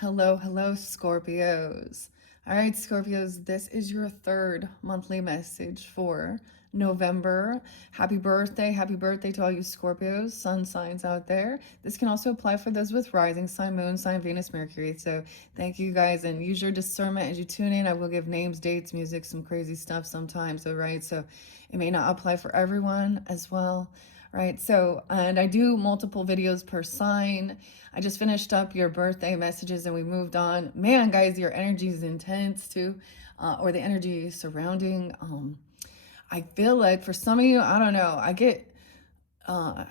Hello, hello, Scorpios. All right, Scorpios, this is your third monthly message for November. Happy birthday to all you Scorpios, sun signs out there. This can also apply for those with rising sign, moon sign, Venus, Mercury. So thank you guys, and use your discernment as you tune in. I will give names, dates, music, some crazy stuff sometimes, all right? So it may not apply for everyone as well. Right, so, and I do multiple videos per sign. I just finished up your birthday messages and we moved on. Man, guys, your energy is intense too, or the energy surrounding. I feel like for some of you, I don't know, I get, uh,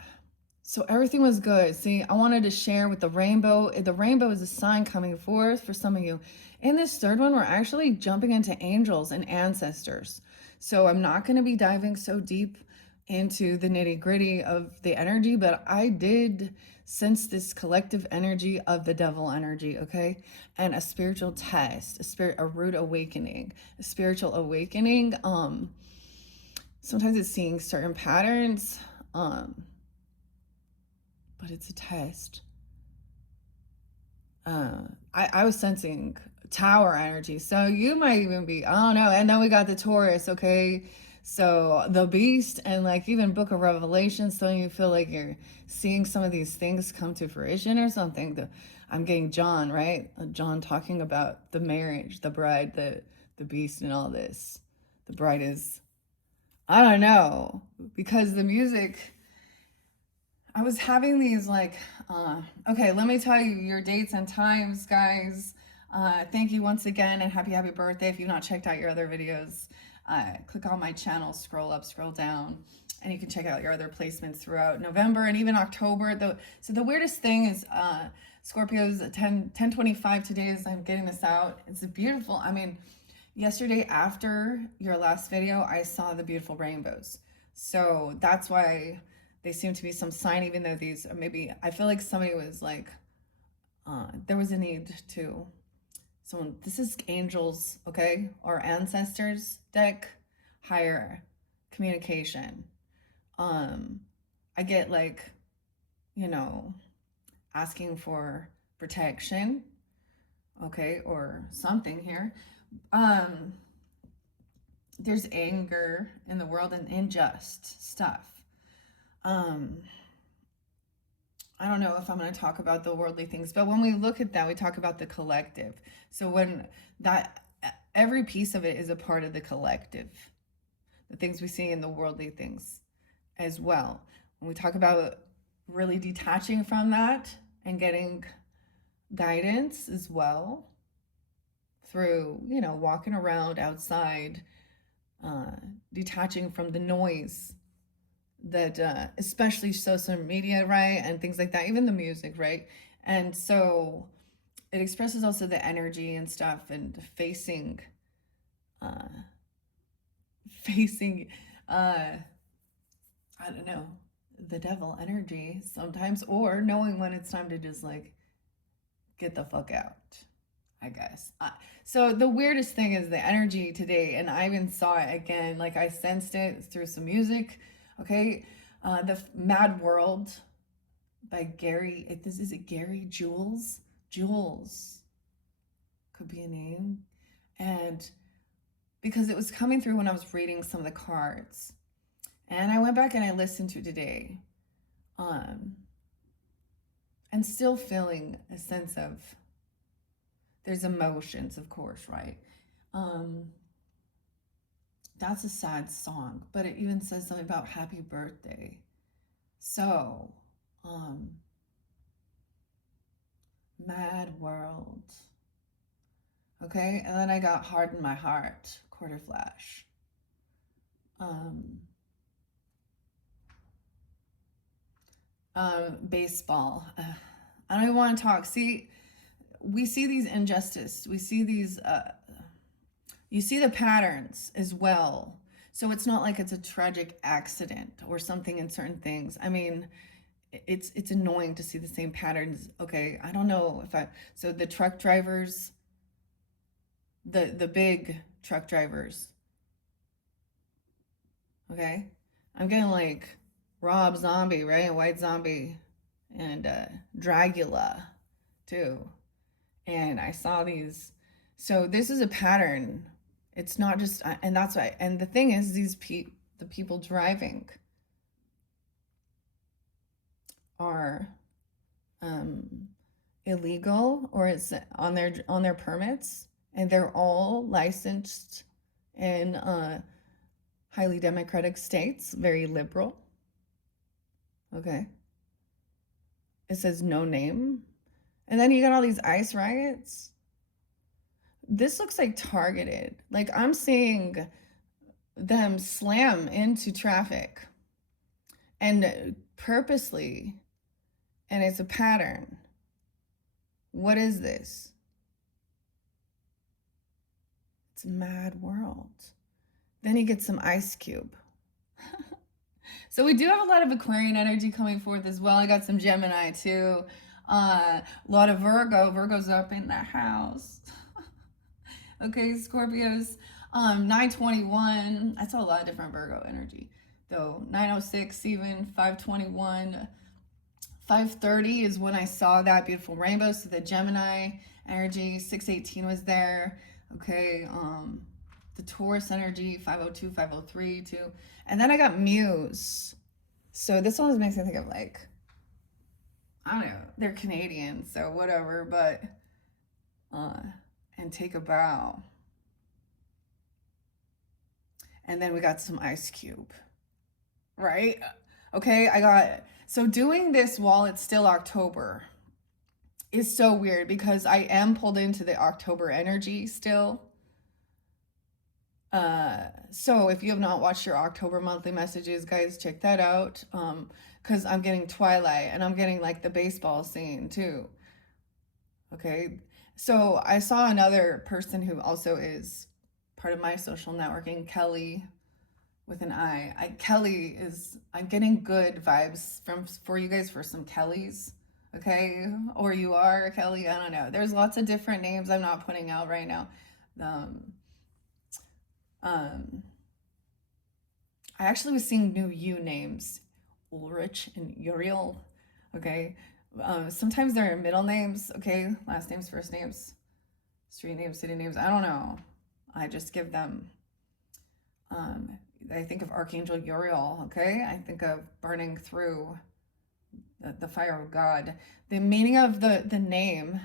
so everything was good. See, I wanted to share with the rainbow. The rainbow is a sign coming forth for some of you. In this third one, we're actually jumping into angels and ancestors. So I'm not going to be diving so deep into the nitty gritty of the energy, but I did sense this collective energy of the devil energy, okay? And a spiritual test, a root awakening, a spiritual awakening. Sometimes it's seeing certain patterns, but it's a test. I was sensing tower energy. So you might even be, I don't know. And then we got the Taurus, okay? So the beast and like even Book of Revelations, so you feel like you're seeing some of these things come to fruition or something. I'm getting John, right? John talking about the marriage, the bride, the beast and all this. The bride is, I don't know, because the music, I was having these like, okay, let me tell you your dates and times, guys. Thank you once again and happy birthday. If you've not checked out your other videos, click on my channel, scroll up, scroll down, and you can check out your other placements throughout November and even October. So the weirdest thing is Scorpio's 10:25 today as I'm getting this out. It's a beautiful, I mean, yesterday after your last video, I saw the beautiful rainbows. So that's why they seem to be some sign, even though these maybe, I feel like somebody was like, there was a need to, someone, this is angels, okay? Or ancestors deck, higher communication. I get like, you know, asking for protection, okay? Or something here. There's anger in the world and unjust stuff. I don't know if I'm going to talk about the worldly things, but when we look at that, we talk about the collective. So when that, every piece of it is a part of the collective, the things we see in the worldly things as well. When we talk about really detaching from that and getting guidance as well through, you know, walking around outside, detaching from the noise that especially social media, right, and things like that, even the music, right? And so it expresses also the energy and stuff and facing uh facing I don't know, the devil energy sometimes, or knowing when it's time to just like get the fuck out, I guess. So the weirdest thing is the energy today, and I even saw it again, like I sensed it through some music, okay? The Mad World by Gary, is it Gary Jules? Jules could be a name. And because it was coming through when I was reading some of the cards. And I went back and I listened to it today. And still feeling a sense of, there's emotions, of course, right? That's a sad song, but it even says something about happy birthday. So, Mad World. Okay, and then I got Harden My Heart, Quarter Flash. Baseball. I don't even want to talk. See, we see these injustice. We see these, you see the patterns as well. So it's not like it's a tragic accident or something in certain things. I mean, it's annoying to see the same patterns. Okay, I don't know if so the truck drivers, the big truck drivers, okay? I'm getting like Rob Zombie, right? White Zombie and Dragula too. And I saw these. So this is a pattern. It's not just, and that's why. And the thing is, the people driving are um, illegal, or it's on their permits, and they're all licensed in highly democratic states, very liberal. Okay, it says no name, and then you got all these ICE riots. This looks like targeted. Like I'm seeing them slam into traffic and purposely, and it's a pattern. What is this? It's a mad world. Then you get some Ice Cube. So we do have a lot of Aquarian energy coming forth as well. I got some Gemini too. A lot of Virgo. Virgo's up in the house. Okay, Scorpios. 921. I saw a lot of different Virgo energy. Though 906 even, 521. 5:30 is when I saw that beautiful rainbow. So the Gemini energy, 618 was there. Okay, the Taurus energy, 502, 503 too. And then I got Muse. So this one makes me think of like, I don't know, they're Canadian, so whatever, but and Take a Bow. And then we got some Ice Cube. Right? Okay, I got, so doing this while it's still October is so weird because I am pulled into the October energy still. So if you have not watched your October monthly messages, guys, check that out. Because I'm getting Twilight and I'm getting like the baseball scene too. Okay, so I saw another person who also is part of my social networking, Kelly, with an I. Kelly is, I'm getting good vibes for you guys for some Kellys, okay? Or you are Kelly, I don't know. There's lots of different names I'm not putting out right now. I actually was seeing new U names, Ulrich and Uriel, okay? Sometimes they're middle names, okay? Last names, first names, street names, city names, I don't know. I just give them, I think of Archangel Uriel, okay? I think of burning through the fire of God. The meaning of the name,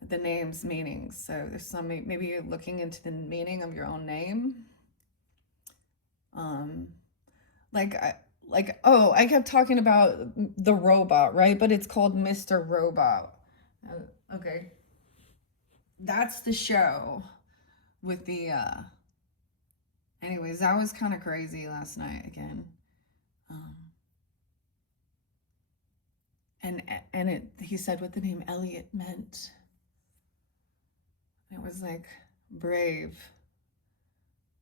the name's meanings. So there's some, maybe you're looking into the meaning of your own name. Oh, I kept talking about the robot, right? But it's called Mr. Robot. Okay. That's the show with the, anyways, that was kind of crazy last night again. And he said what the name Elliot meant. It was like brave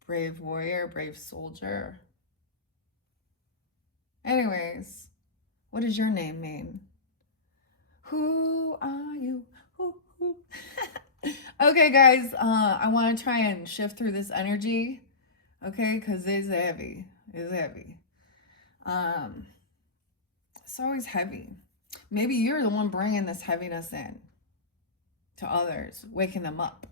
warrior, brave soldier. Anyways, what does your name mean? Who are you? Who? Okay, guys, I want to try and shift through this energy, okay, because it's heavy. It's heavy. It's always heavy. Maybe you're the one bringing this heaviness in to others, waking them up.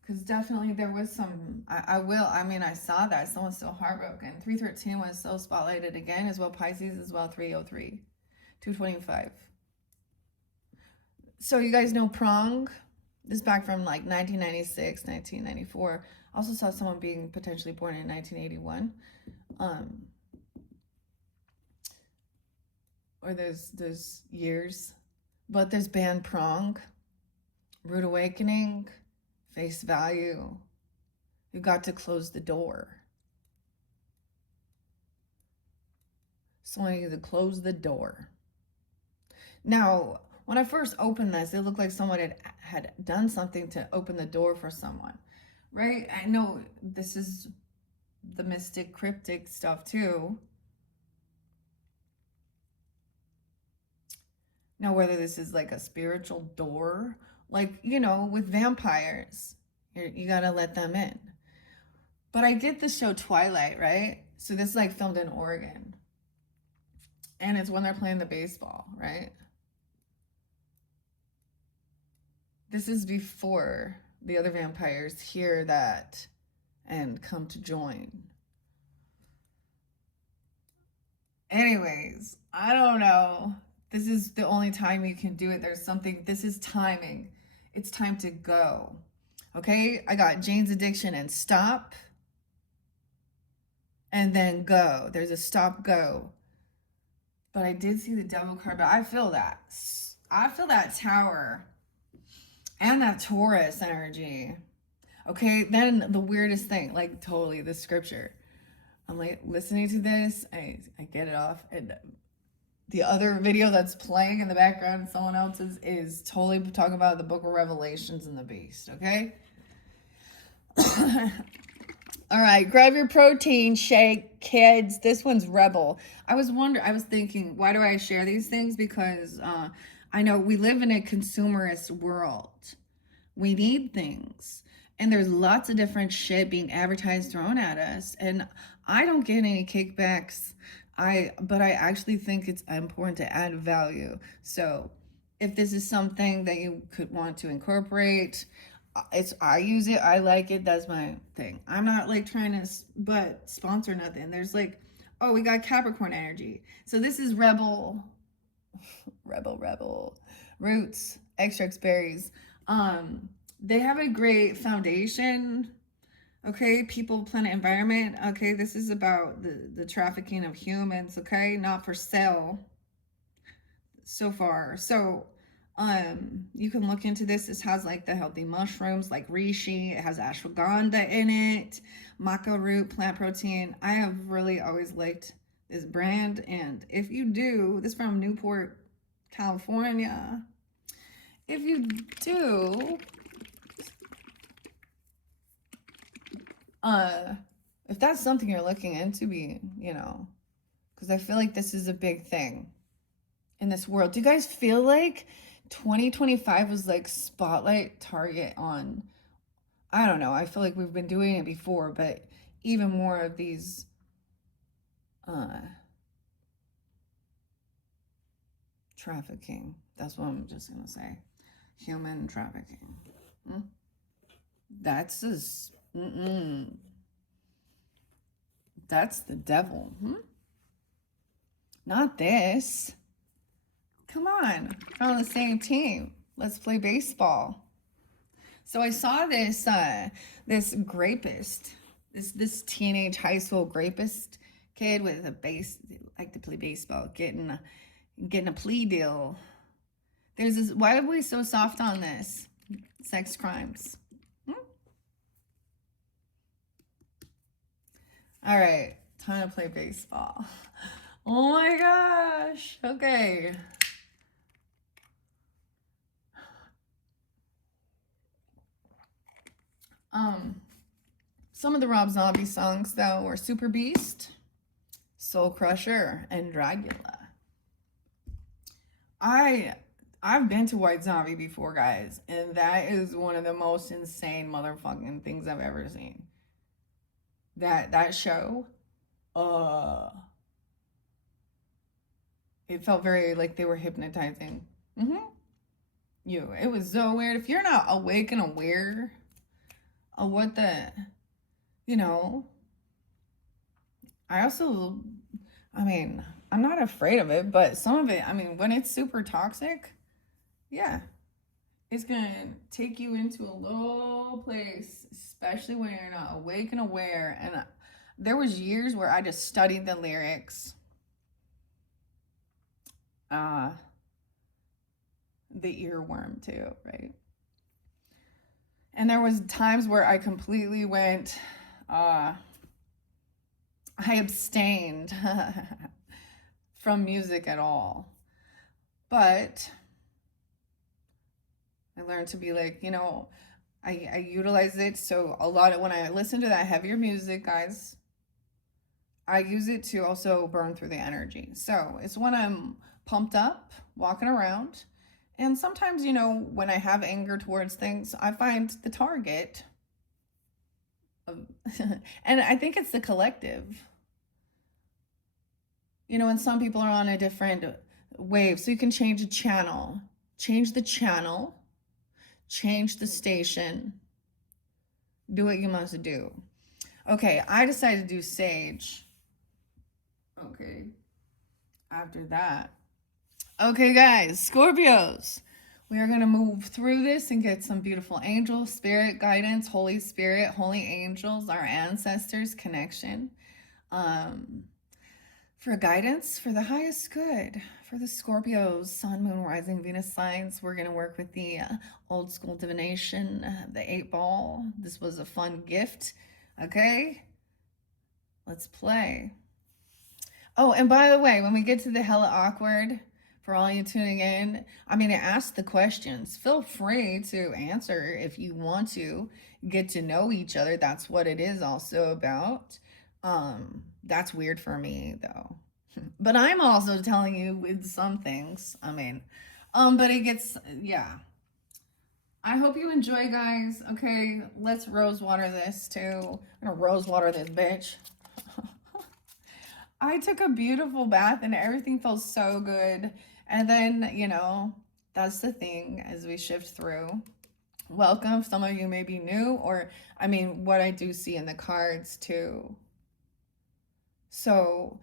Because definitely there was some, I saw that. Someone's still heartbroken. 313 was so spotlighted again, as well Pisces, as well 303, 225. So you guys know Prong? This is back from like 1996, 1994. Also saw someone being potentially born in 1981. Or those years. But there's band Prong, Rude Awakening, Face Value. You got to close the door. Someone needs to close the door. Now, when I first opened this, it looked like someone had done something to open the door for someone, right? I know this is the mystic, cryptic stuff too. Now, whether this is like a spiritual door, like, you know, with vampires, you gotta let them in. But I did the show Twilight, right? So this is like filmed in Oregon. And it's when they're playing the baseball, right? This is before the other vampires hear that and come to join. Anyways, I don't know. This is the only time you can do it. There's something, this is timing. It's time to go. Okay, I got Jane's Addiction and stop. And then go. There's a stop, go. But I did see the devil card, but I feel that. I feel that Tower and that Taurus energy. Okay, then the weirdest thing, like totally the scripture. I'm like listening to this, I get it off, and the other video that's playing in the background, someone else's, is totally talking about the book of Revelations and the beast, okay? All right, grab your protein shake, kids. This one's Rebel. I was thinking, why do I share these things? Because I know we live in a consumerist world. We need things. And there's lots of different shit being advertised, thrown at us. And I don't get any kickbacks. But I actually think it's important to add value. So if this is something that you could want to incorporate, I use it, I like it, that's my thing. I'm not like trying to sponsor nothing. There's like, oh, we got Capricorn energy. So this is Rebel Roots, extracts, berries. They have a great foundation. Okay, people, planet, environment. Okay, this is about the trafficking of humans. Okay, not for sale so far. So you can look into this. This has like the healthy mushrooms like reishi. It has ashwagandha in it, maca root, plant protein. I have really always liked this brand, and if you do, this is from Newport, California. If you do, if that's something you're looking into, because I feel like this is a big thing in this world. Do you guys feel like 2025 was like spotlight target on, I don't know, I feel like we've been doing it before, but even more of these trafficking. That's what I'm just gonna say. Human trafficking. That's that's the devil. Not this. Come on, we're on the same team. Let's play baseball. So I saw this this grapist, this teenage high school grapist kid with like to play baseball, getting a plea deal. There's this. Why are we so soft on this? Sex crimes. All right, time to play baseball. Oh my gosh. Okay. Some of the Rob Zombie songs though were Super Beast, Soul Crusher, and Dragula. I've been to White Zombie before, guys, and that is one of the most insane motherfucking things I've ever seen. That show, it felt very like they were hypnotizing. It was so weird. If you're not awake and aware of what I'm not afraid of it, but some of it, when it's super toxic, yeah, it's gonna take you into a low place, especially when you're not awake and aware. And there was years where I just studied the lyrics. The earworm too, right? And there was times where I completely went, I abstained from music at all. But I learned to be like, I utilize it. So a lot of when I listen to that heavier music, guys, I use it to also burn through the energy. So it's when I'm pumped up, walking around. And sometimes, when I have anger towards things, I find the target. And I think it's the collective. You know, and some people are on a different wave. So you can change a channel, change the channel, change the station, do what you must do. Okay, I decided to do sage. Okay, after that. Okay, guys, Scorpios. We are going to move through this and get some beautiful angel, spirit guidance, Holy Spirit, holy angels, our ancestors connection. For guidance for the highest good. For the Scorpios, Sun, Moon, Rising, Venus signs, we're going to work with the old school divination, the 8-ball. This was a fun gift. Okay, let's play. Oh, and by the way, when we get to the hella awkward, for all you tuning in, I mean, I asked the questions. Feel free to answer if you want to get to know each other. That's what it is also about. That's weird for me though. But I'm also telling you with some things. I mean, but it gets, yeah. I hope you enjoy, guys. Okay, let's rose water this too. I'm gonna rose water this bitch. I took a beautiful bath and everything felt so good. And then, you know, that's the thing as we shift through. Welcome. Some of you may be new, or I mean, what I do see in the cards too. So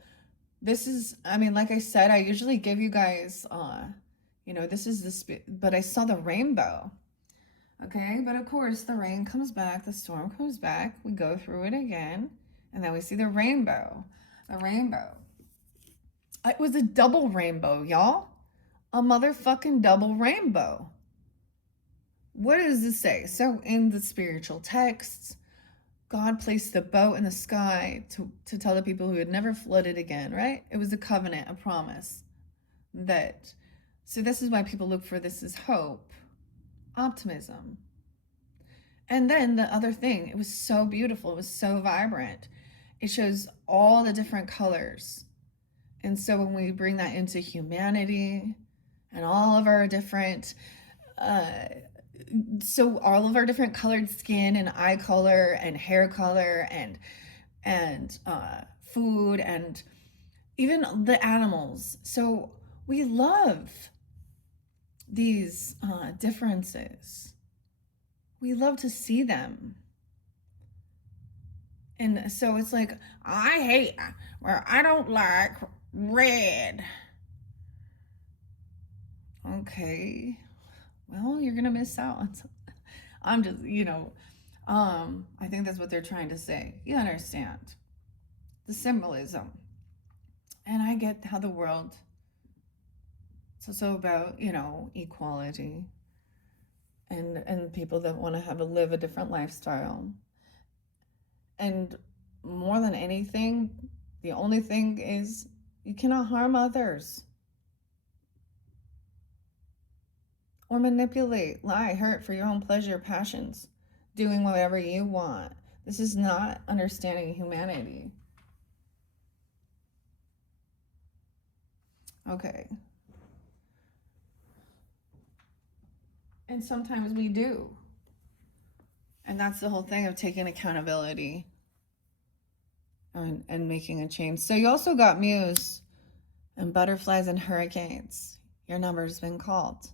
this is, I mean, like I said, I usually give you guys, you know, this is the, but I saw the rainbow. Okay, but of course the rain comes back, the storm comes back, we go through it again, and then we see the rainbow. The rainbow. It was a double rainbow, y'all. A motherfucking double rainbow. What does this say? So in the spiritual texts, God placed the boat in the sky to tell the people who had never flooded again, right? It was a covenant, a promise that, so this is why people look for this as hope, optimism. And then the other thing, it was so beautiful, it was so vibrant. It shows all the different colors. And so when we bring that into humanity and all of our different, so all of our different colored skin and eye color and hair color and food and even the animals. So we love these differences. We love to see them. And so it's like, I don't like red. Okay. Well, you're going to miss out. I'm just, you know, I think that's what they're trying to say. You understand the symbolism. And I get how the world, so about, you know, equality and people that want to live a different lifestyle. And more than anything, the only thing is you cannot harm others or manipulate, lie, hurt for your own pleasure, passions, doing whatever you want. This is not understanding humanity. Okay. And sometimes we do. And that's the whole thing of taking accountability and making a change. So you also got Muse and butterflies and hurricanes. Your number's been called.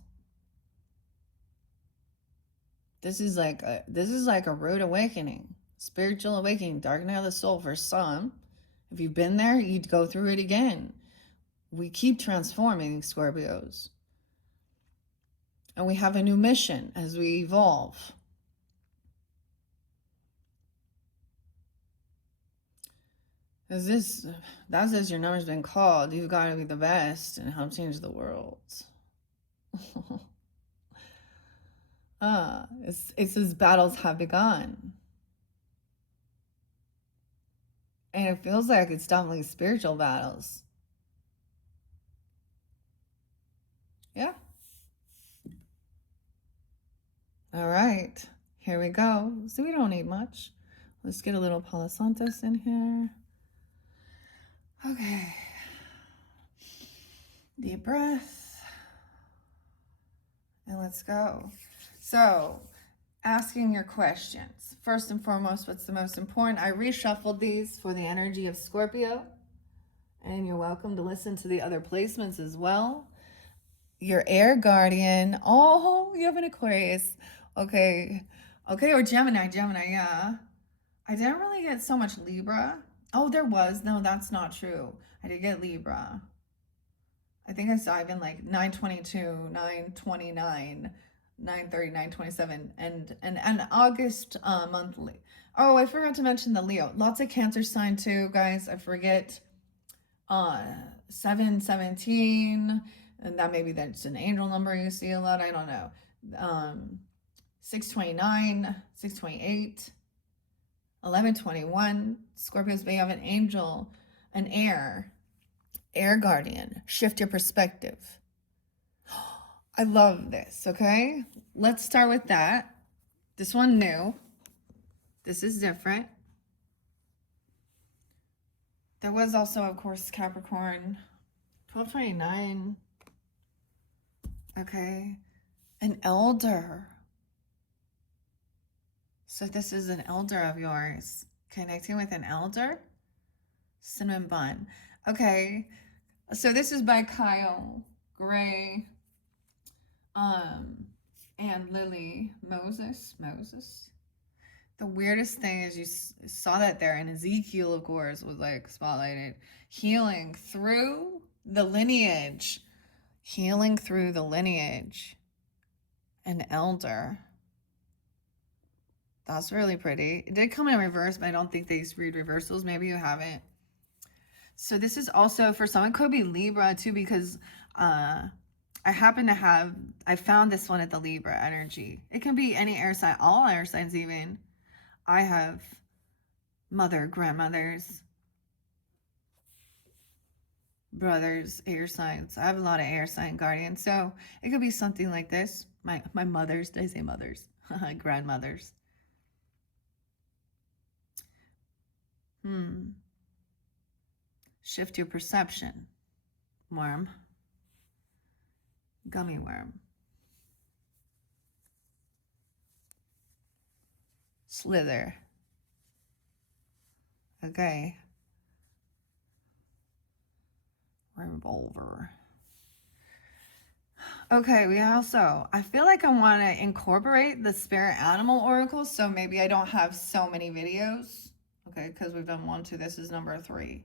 This is like a rude awakening, spiritual awakening, dark night of the soul for some. If you've been there, you'd go through it again. We keep transforming, Scorpios. And we have a new mission as we evolve. That says your number's been called. You've got to be the best and help change the world. It says battles have begun. And it feels like it's definitely spiritual battles. Yeah. All right. Here we go. So we don't need much. Let's get a little Palo Santos in here. Okay. Deep breath. And let's go. So, asking your questions. First and foremost, what's the most important? I reshuffled these for the energy of Scorpio. And you're welcome to listen to the other placements as well. Your air guardian. Oh, you have an Aquarius. Okay. Okay, or Gemini, yeah. I didn't really get so much Libra. Oh, there was. No, that's not true. I did get Libra. I think I saw even like 922, 929, 930, 927, and August monthly. Oh, I forgot to mention the Leo. Lots of Cancer sign too, guys. I forget. 717, and that maybe that's an angel number you see a lot. I don't know. 629, 628, 1121. Scorpios may have an angel, an air guardian. Shift your perspective. I love this. Okay, let's start with that. This one new. This is different. There was also, of course, Capricorn. 1229. Okay. An elder. So this is an elder of yours. Connecting with an elder. Cinnamon bun. Okay. So this is by Kyle Gray. And Lily Moses. The weirdest thing is you saw that there, and Ezekiel, of course, was like spotlighted. Healing through the lineage. An elder. That's really pretty. It did come in reverse, but I don't think they read reversals. Maybe you haven't. So this is also, for someone, could be Libra too, because I found this one at the Libra energy. It can be any air sign, all air signs even. I have grandmothers, brothers, air signs. I have a lot of air sign guardians. So it could be something like this. My mothers, did I say mothers? Grandmothers. Shift your perception. Worm. Gummy worm. Slither. Okay. Revolver. Okay, we also, I feel like I want to incorporate the spirit animal oracles, so maybe I don't have so many videos. Okay, because we've done 1, 2, this is number 3.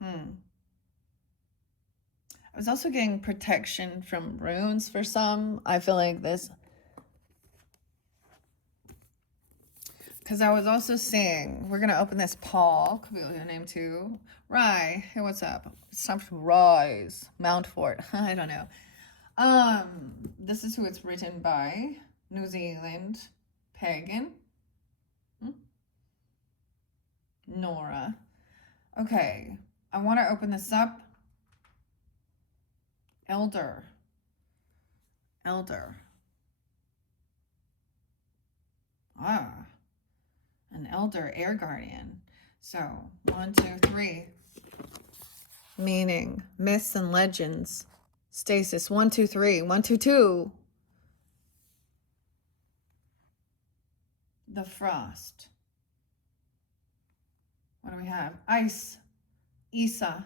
I was also getting protection from runes for some. I feel like this, because I was also seeing, we're going to open this Paul, could be your name too. Rye, hey, what's up? It's time to rise. Mountfort, I don't know. This is who it's written by. New Zealand, pagan. Nora. Okay, I want to open this up. Elder. An elder air guardian. So 1, 2, 3. Meaning myths and legends. Stasis 1, 2, 3. 1, 2, 2. The frost. What do we have? Ice. Isa.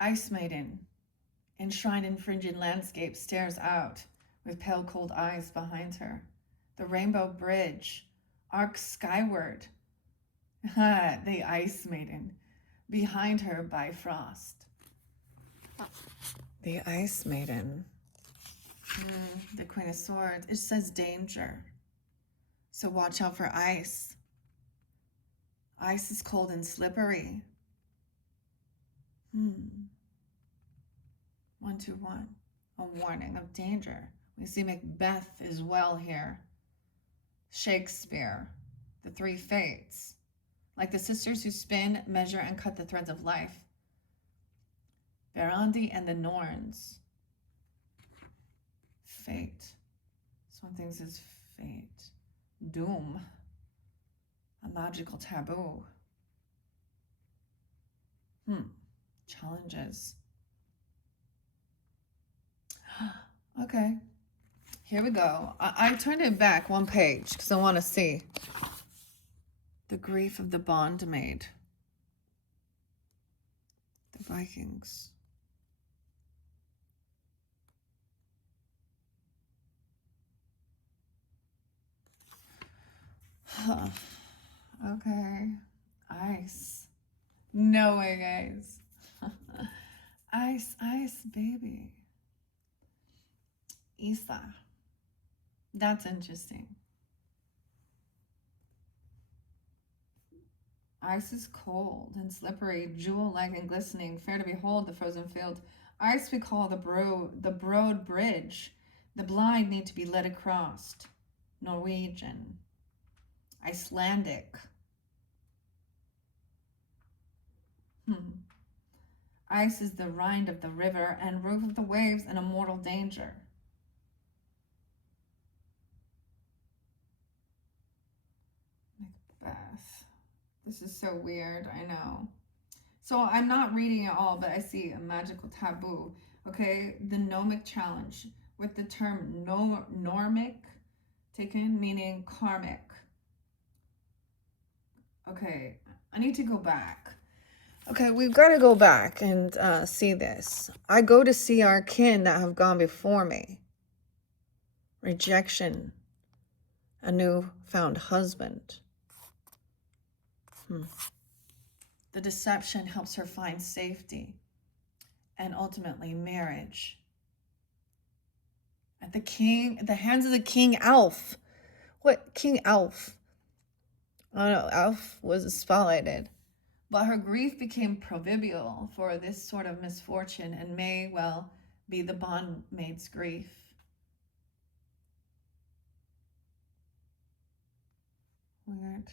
Ice maiden. Enshrined in frigid landscape, stares out with pale cold eyes behind her. The rainbow bridge arcs skyward. The ice maiden, behind her by frost. The ice maiden. The Queen of Swords. It says danger. So watch out for ice. Ice is cold and slippery. 1, 2, 1. A warning of danger. We see Macbeth as well here. Shakespeare. The 3 fates. Like the sisters who spin, measure, and cut the threads of life. Verandi and the Norns. Fate. This one thinks is fate. Doom. A magical taboo. Challenges. Okay. Here we go. I turned it back 1 page because I want to see. The grief of the bondmaid. The Vikings. Huh. Okay. Ice. No way, guys. Ice, ice, baby. Isa. That's interesting. Ice is cold and slippery, jewel-like and glistening, fair to behold the frozen field. Ice we call the broad bridge. The blind need to be led across. Norwegian. Icelandic. Ice is the rind of the river and roof of the waves and a mortal danger. Macbeth. This is so weird, I know. So I'm not reading it all, but I see a magical taboo. Okay, the gnomic challenge with the term normic taken, meaning karmic. Okay, I need to go back. Okay, we've got to go back and see this. I go to see our kin that have gone before me. Rejection. A newfound husband. The deception helps her find safety. And ultimately marriage. At the hands of the King Elf. What? King Elf. I don't know, Elf was spotlighted. But her grief became proverbial for this sort of misfortune and may well be the bondmaid's grief. Weird.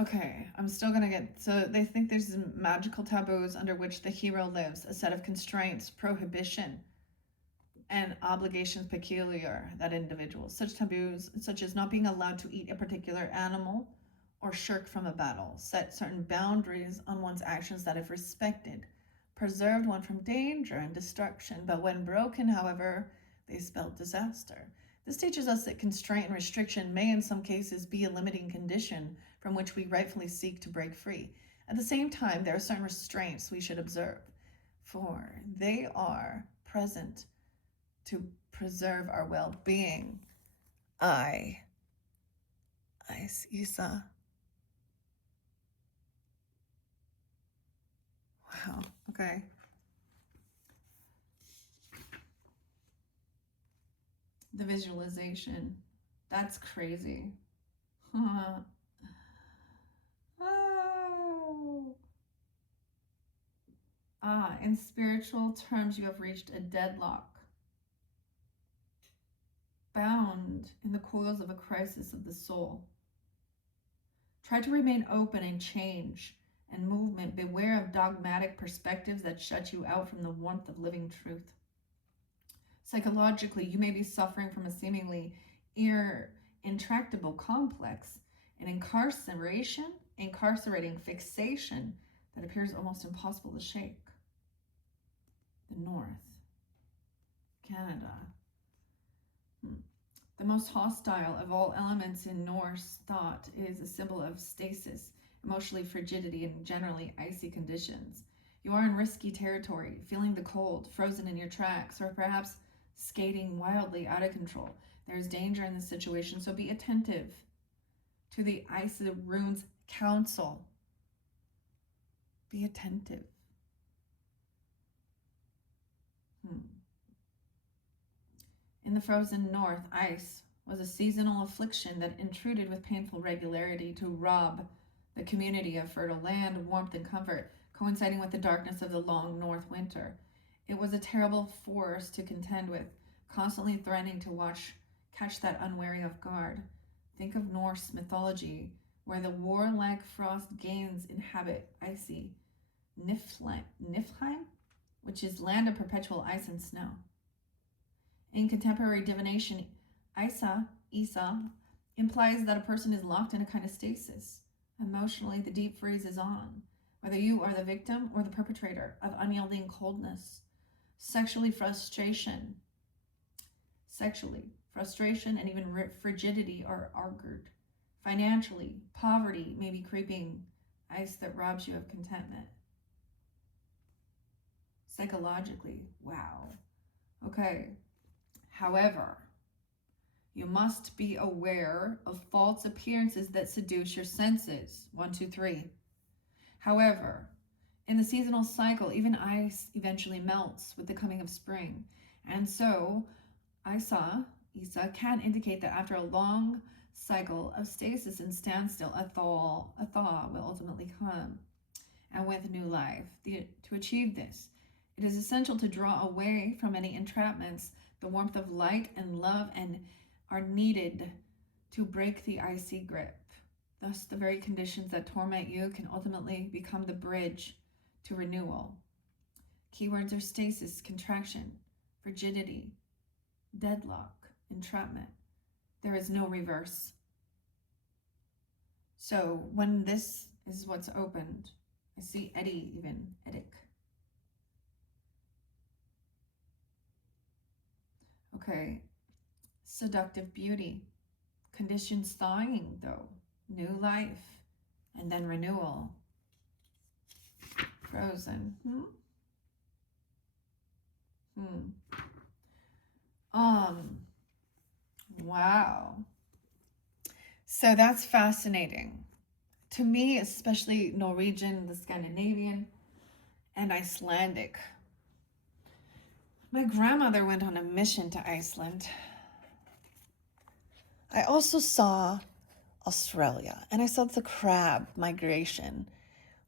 Okay, I'm still gonna get, so they think there's magical taboos under which the hero lives, a set of constraints, prohibition, and obligations peculiar that individuals. Such taboos, such as not being allowed to eat a particular animal or shirk from a battle, set certain boundaries on one's actions that, if respected, preserved one from danger and destruction, but when broken, however, they spelled disaster. This teaches us that constraint and restriction may in some cases be a limiting condition from which we rightfully seek to break free. At the same time, there are certain restraints we should observe, for they are present to preserve our well-being. Isa. Wow, okay. The visualization. That's crazy. Oh. In spiritual terms, you have reached a deadlock. Bound in the coils of a crisis of the soul. Try to remain open in change and movement. Beware of dogmatic perspectives that shut you out from the warmth of living truth. Psychologically, you may be suffering from a seemingly intractable complex, an incarcerating fixation that appears almost impossible to shake. The North. Canada. The most hostile of all elements in Norse thought is a symbol of stasis, emotionally frigidity, and generally icy conditions. You are in risky territory, feeling the cold, frozen in your tracks, or perhaps skating wildly out of control. There is danger in this situation, so be attentive to the Ice of the Runes counsel. Be attentive. In the frozen north, ice was a seasonal affliction that intruded with painful regularity to rob the community of fertile land, warmth, and comfort, coinciding with the darkness of the long north winter. It was a terrible force to contend with, constantly threatening to catch that unwary off guard. Think of Norse mythology, where the warlike frost gains inhabit icy Niflheim, which is land of perpetual ice and snow. In contemporary divination, Isa implies that a person is locked in a kind of stasis. Emotionally, the deep freeze is on, whether you are the victim or the perpetrator of unyielding coldness. Sexually, frustration and even frigidity are augured Financially, poverty may be creeping, ice that robs you of contentment. Psychologically, wow. Okay. However, you must be aware of false appearances that seduce your senses. 1, 2, 3. However, in the seasonal cycle, even ice eventually melts with the coming of spring. And so, Isa can indicate that after a long cycle of stasis and standstill, a thaw will ultimately come, and with new life. To achieve this, it is essential to draw away from any entrapments. The warmth of light and love are needed to break the icy grip. Thus, the very conditions that torment you can ultimately become the bridge to renewal. Keywords are stasis, contraction, frigidity, deadlock, entrapment. There is no reverse. So when this is what's opened, I see Eddie even, Edic. Okay, seductive beauty. Conditions thawing though, new life, and then renewal. Frozen. Wow. So that's fascinating. To me, especially Norwegian, the Scandinavian, and Icelandic. My grandmother went on a mission to Iceland. I also saw Australia, and I saw the crab migration.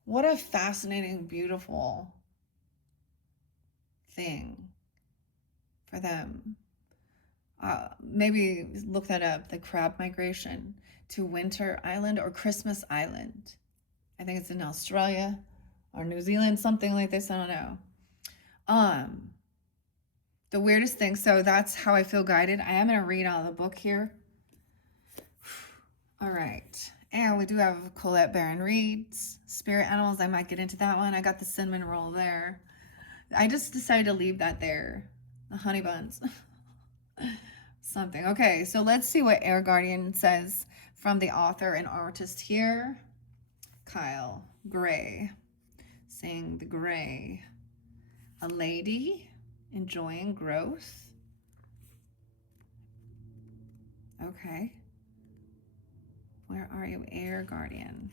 What a fascinating, beautiful thing for them. Maybe look that up, the crab migration to Winter Island or Christmas Island. I think it's in Australia or New Zealand, something like this, I don't know. The weirdest thing, so that's how I feel guided. I am going to read out of the book here. All right. And we do have Colette Baron Reed's Spirit Animals. I might get into that one. I got the cinnamon roll there. I just decided to leave that there. The honey buns. Something. Okay, so let's see what Air Guardian says from the author and artist here. Kyle Gray. Saying the gray. A lady enjoying growth. Okay. Where are you, Air Guardian?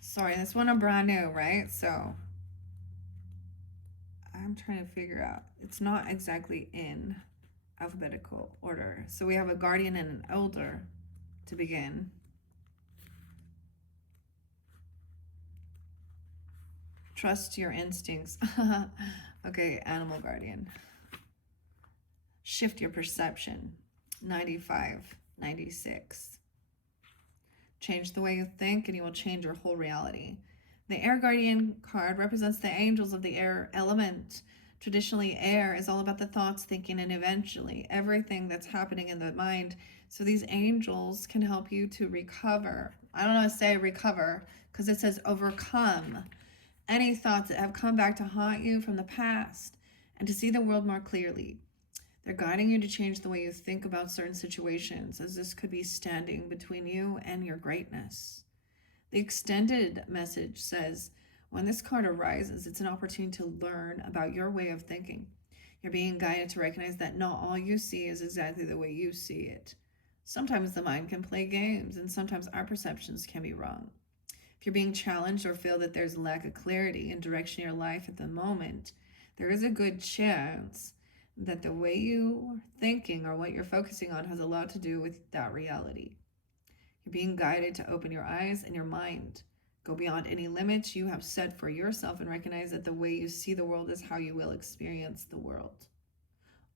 Sorry, this one I'm brand new, right? So I'm trying to figure out. It's not exactly in alphabetical order. So we have a guardian and an elder to begin. Trust your instincts. Okay, animal guardian. Shift your perception. 95, 96. Change the way you think and you will change your whole reality. The Air Guardian card represents the angels of the air element. Traditionally, air is all about the thoughts, thinking, and eventually everything that's happening in the mind. So these angels can help you to recover. I don't know how to say recover because it says overcome any thoughts that have come back to haunt you from the past and to see the world more clearly. They're guiding you to change the way you think about certain situations, as this could be standing between you and your greatness. The extended message says, when this card arises, it's an opportunity to learn about your way of thinking. You're being guided to recognize that not all you see is exactly the way you see it. Sometimes the mind can play games, and sometimes our perceptions can be wrong. If you're being challenged or feel that there's a lack of clarity and direction in your life at the moment, there is a good chance that the way you're thinking or what you're focusing on has a lot to do with that reality. You're being guided to open your eyes and your mind. Go beyond any limits you have set for yourself and recognize that the way you see the world is how you will experience the world.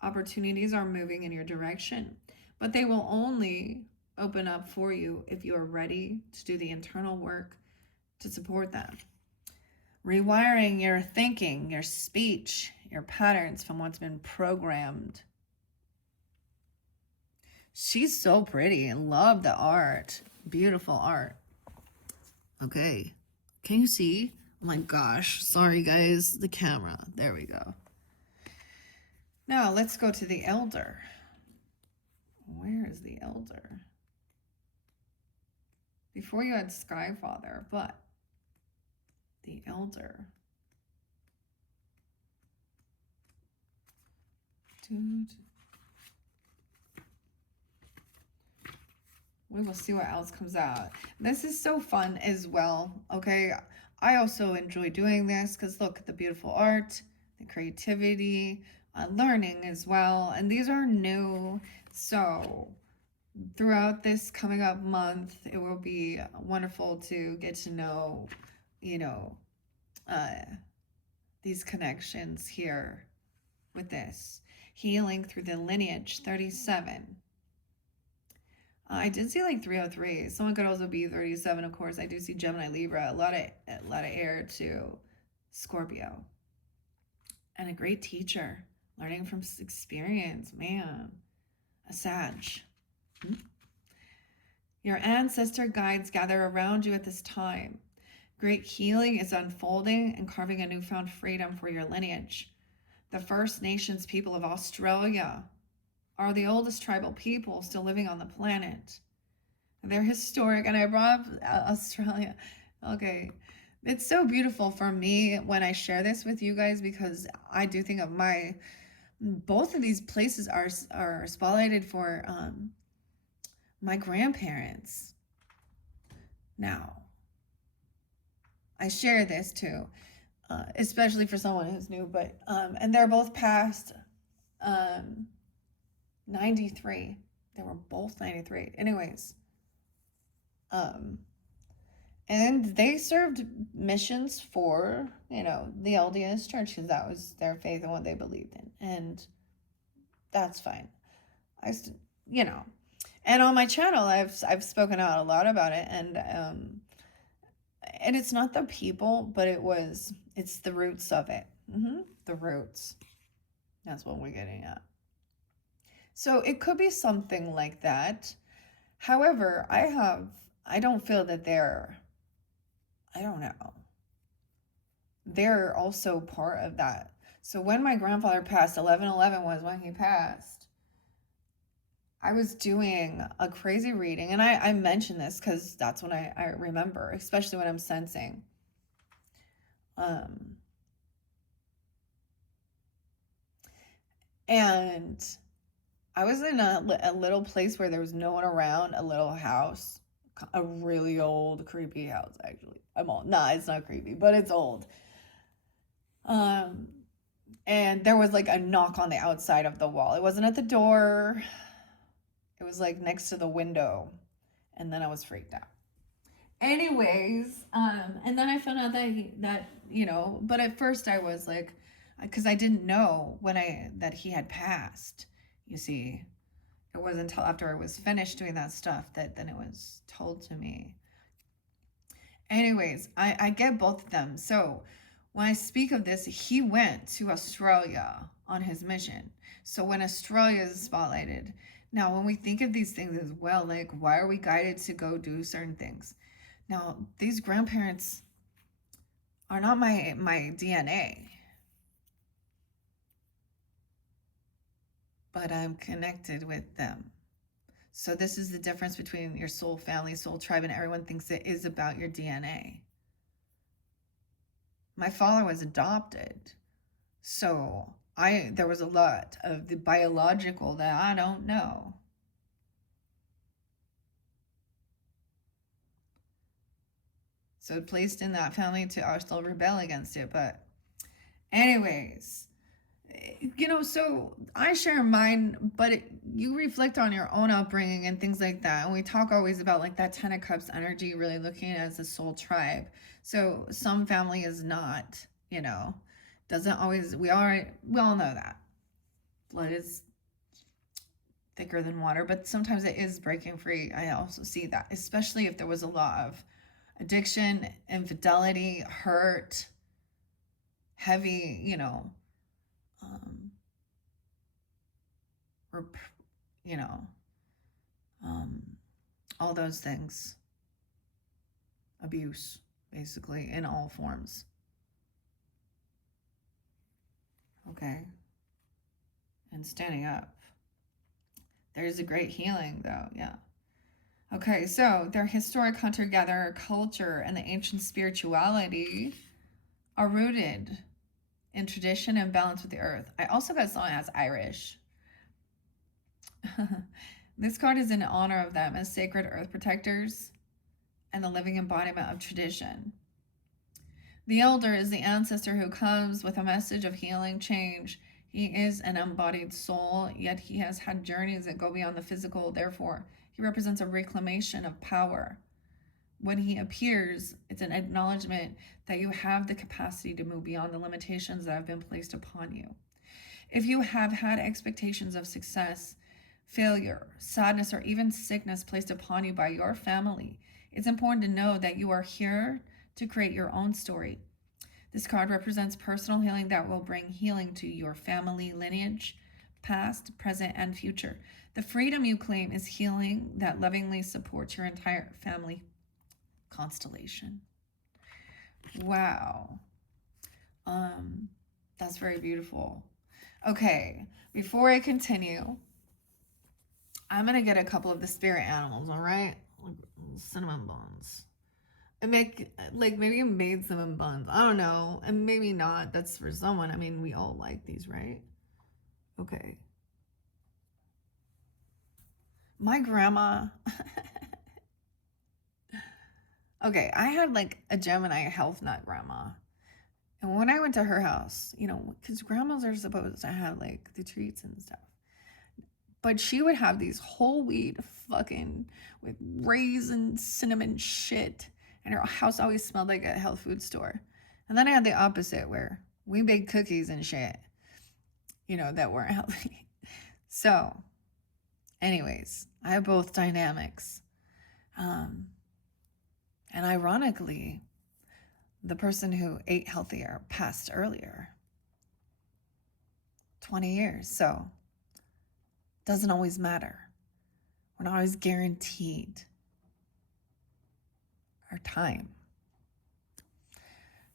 Opportunities are moving in your direction, but they will only open up for you if you are ready to do the internal work to support them. Rewiring your thinking, your speech, your patterns from what's been programmed. She's so pretty and love the art. Beautiful art. Okay. Can you see Oh my gosh. Sorry, guys. The camera. There we go. Now, let's go to the elder. Where is the elder? Before you had Skyfather, but the elder. Dude. We will see what else comes out. This is so fun as well, okay? I also enjoy doing this because look at the beautiful art, the creativity, learning as well. And these are new. So throughout this coming up month, it will be wonderful to get to know, you know, these connections here with this. Healing through the lineage, 37. I did see like 303. Someone could also be 37, of course. I do see Gemini, Libra, a lot of air to Scorpio. And a great teacher, learning from experience, man. A Sag. Your ancestor guides gather around you at this time. Great healing is unfolding and carving a newfound freedom for your lineage. The First Nations people of Australia are the oldest tribal people still living on the planet. They're historic, and I brought up Australia. Okay, it's so beautiful for me when I share this with you guys because I do think of both of these places are spotlighted for my grandparents. Now, I share this too, especially for someone who's new, but and they're both past 93. They were both 93. Anyways, and they served missions for, the LDS church because that was their faith and what they believed in. And that's fine. And on my channel, I've spoken out a lot about it. And it's not the people, but it's the roots of it. The roots. That's what we're getting at. So it could be something like that. However, I don't feel that I don't know. They're also part of that. So when my grandfather passed, 11/11 was when he passed, I was doing a crazy reading. And I mention this because that's when I remember, especially when I'm sensing. And I was in a little place where there was no one around, a little house, a really old, creepy house, actually. It's not creepy, but it's old. And there was like a knock on the outside of the wall. It wasn't at the door. It was like next to the window. And then I was freaked out. Anyways, and then I found out that but at first I was like, because I didn't know that he had passed. You see, it wasn't until after I was finished doing that stuff that then it was told to me. Anyways, I get both of them. So when I speak of this, he went to Australia on his mission. So when Australia is spotlighted, now when we think of these things as well, like why are we guided to go do certain things? Now, these grandparents are not my DNA. But I'm connected with them. So this is the difference between your soul family, soul tribe, and everyone thinks it is about your DNA. My father was adopted. So there was a lot of the biological that I don't know. So placed in that family to still rebel against it. But anyways, so I share mine, but you reflect on your own upbringing and things like that. And we talk always about like that 10 of Cups energy, really looking at it as a soul tribe. So some family is not, doesn't always, we all know that. Blood is thicker than water, but sometimes it is breaking free. I also see that, especially if there was a lot of addiction, infidelity, hurt, heavy, all those things. Abuse, basically, in all forms. Okay. And standing up. There's a great healing, though. Yeah. Okay, so their historic hunter-gatherer culture and the ancient spirituality are rooted in tradition and balance with the earth. I also got someone as Irish. This card is in honor of them as sacred earth protectors and the living embodiment of tradition. The elder is the ancestor who comes with a message of healing, change. He is an embodied soul, yet he has had journeys that go beyond the physical. Therefore, he represents a reclamation of power. When he appears, it's an acknowledgement that you have the capacity to move beyond the limitations that have been placed upon you. If you have had expectations of success, failure, sadness, or even sickness placed upon you by your family, it's important to know that you are here to create your own story. This card represents personal healing that will bring healing to your family lineage, past, present, and future. The freedom you claim is healing that lovingly supports your entire family constellation. Wow. That's very beautiful. Okay, before I continue, I'm gonna get a couple of the spirit animals, all right? Cinnamon buns. And make, like, maybe you made cinnamon buns. I don't know. And maybe not. That's for someone. I mean, we all like these, right? Okay. My grandma. Okay, I had like a Gemini health nut grandma. And when I went to her house, you know, because grandmas are supposed to have like the treats and stuff. But she would have these whole wheat fucking with raisin cinnamon shit. And her house always smelled like a health food store. And then I had the opposite where we baked cookies and shit, you know, that weren't healthy. So, anyways, I have both dynamics. And ironically, the person who ate healthier passed earlier. 20 years. So, doesn't always matter. We're not always guaranteed our time.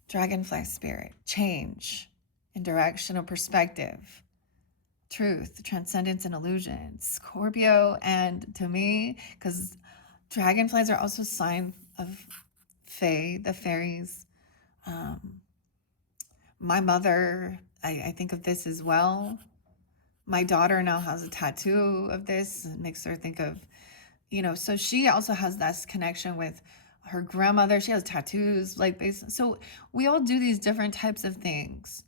Dragonfly spirit, change in direction of perspective, truth, transcendence, and illusion. Scorpio, and to me, because dragonflies are also a sign of fae, the fairies. My mother, I think of this as well. My daughter now has a tattoo of this. It makes her think of, you know, so she also has this connection with her grandmother. She has tattoos, like, so we all do these different types of things.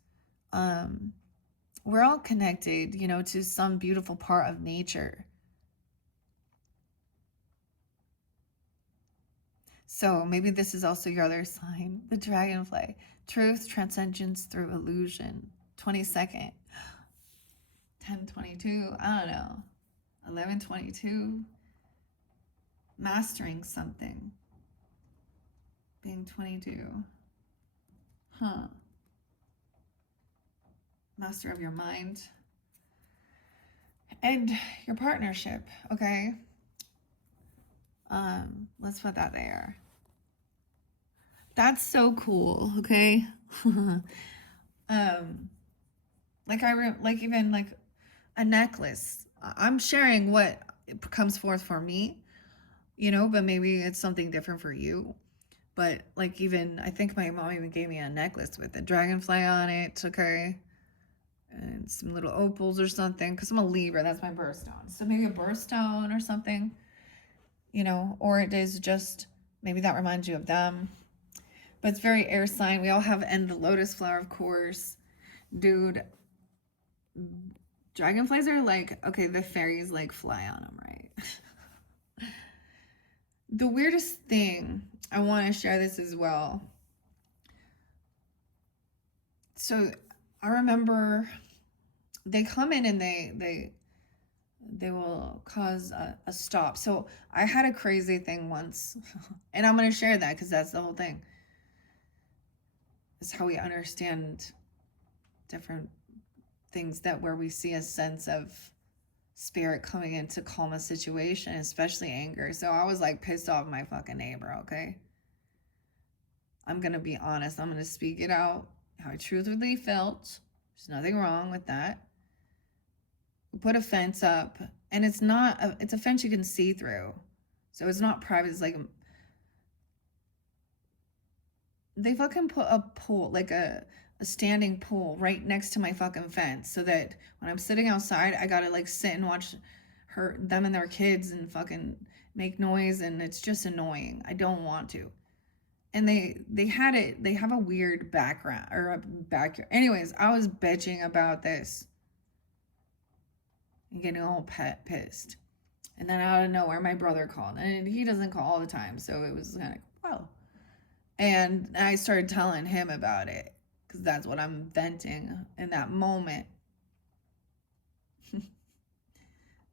We're all connected, you know, to some beautiful part of nature. So maybe this is also your other sign, the dragonfly. Truth, transcendence through illusion. 22nd. 10:22, I don't know. 11:22. Mastering something. Being 22. Huh. Master of your mind. And your partnership, okay? Let's put that there. That's so cool, okay? Like even like a necklace. I'm sharing what comes forth for me, you know, but maybe it's something different for you. But like even, I think my mom even gave me a necklace with a dragonfly on it, okay? And some little opals or something, because I'm a Libra, that's my birthstone. So maybe a birthstone or something, you know, or it is just, maybe that reminds you of them. But it's very air sign. We all have, and the lotus flower, of course. Dude, dragonflies are like, okay, the fairies like fly on them, right? The weirdest thing, I want to share this as well. So I remember they come in and they will cause a stop. So I had a crazy thing once, and I'm going to share that because that's the whole thing. It's how we understand different things, that where we see a sense of spirit coming in to calm a situation, especially anger. So I was like pissed off my fucking neighbor, okay? I'm going to be honest. I'm going to speak it out, how I truthfully felt. There's nothing wrong with that. Put a fence up, and it's not it's a fence you can see through, so it's not private. It's like they fucking put a pool, like a standing pool right next to my fucking fence, so that when I'm sitting outside I gotta like sit and watch them and their kids and fucking make noise, and it's just annoying. I don't want to. And they have a weird background or a backyard. Anyways, I was bitching about this and getting all pissed. And then out of nowhere, my brother called. And he doesn't call all the time, so it was kind of, well. And I started telling him about it, because that's what I'm venting in that moment.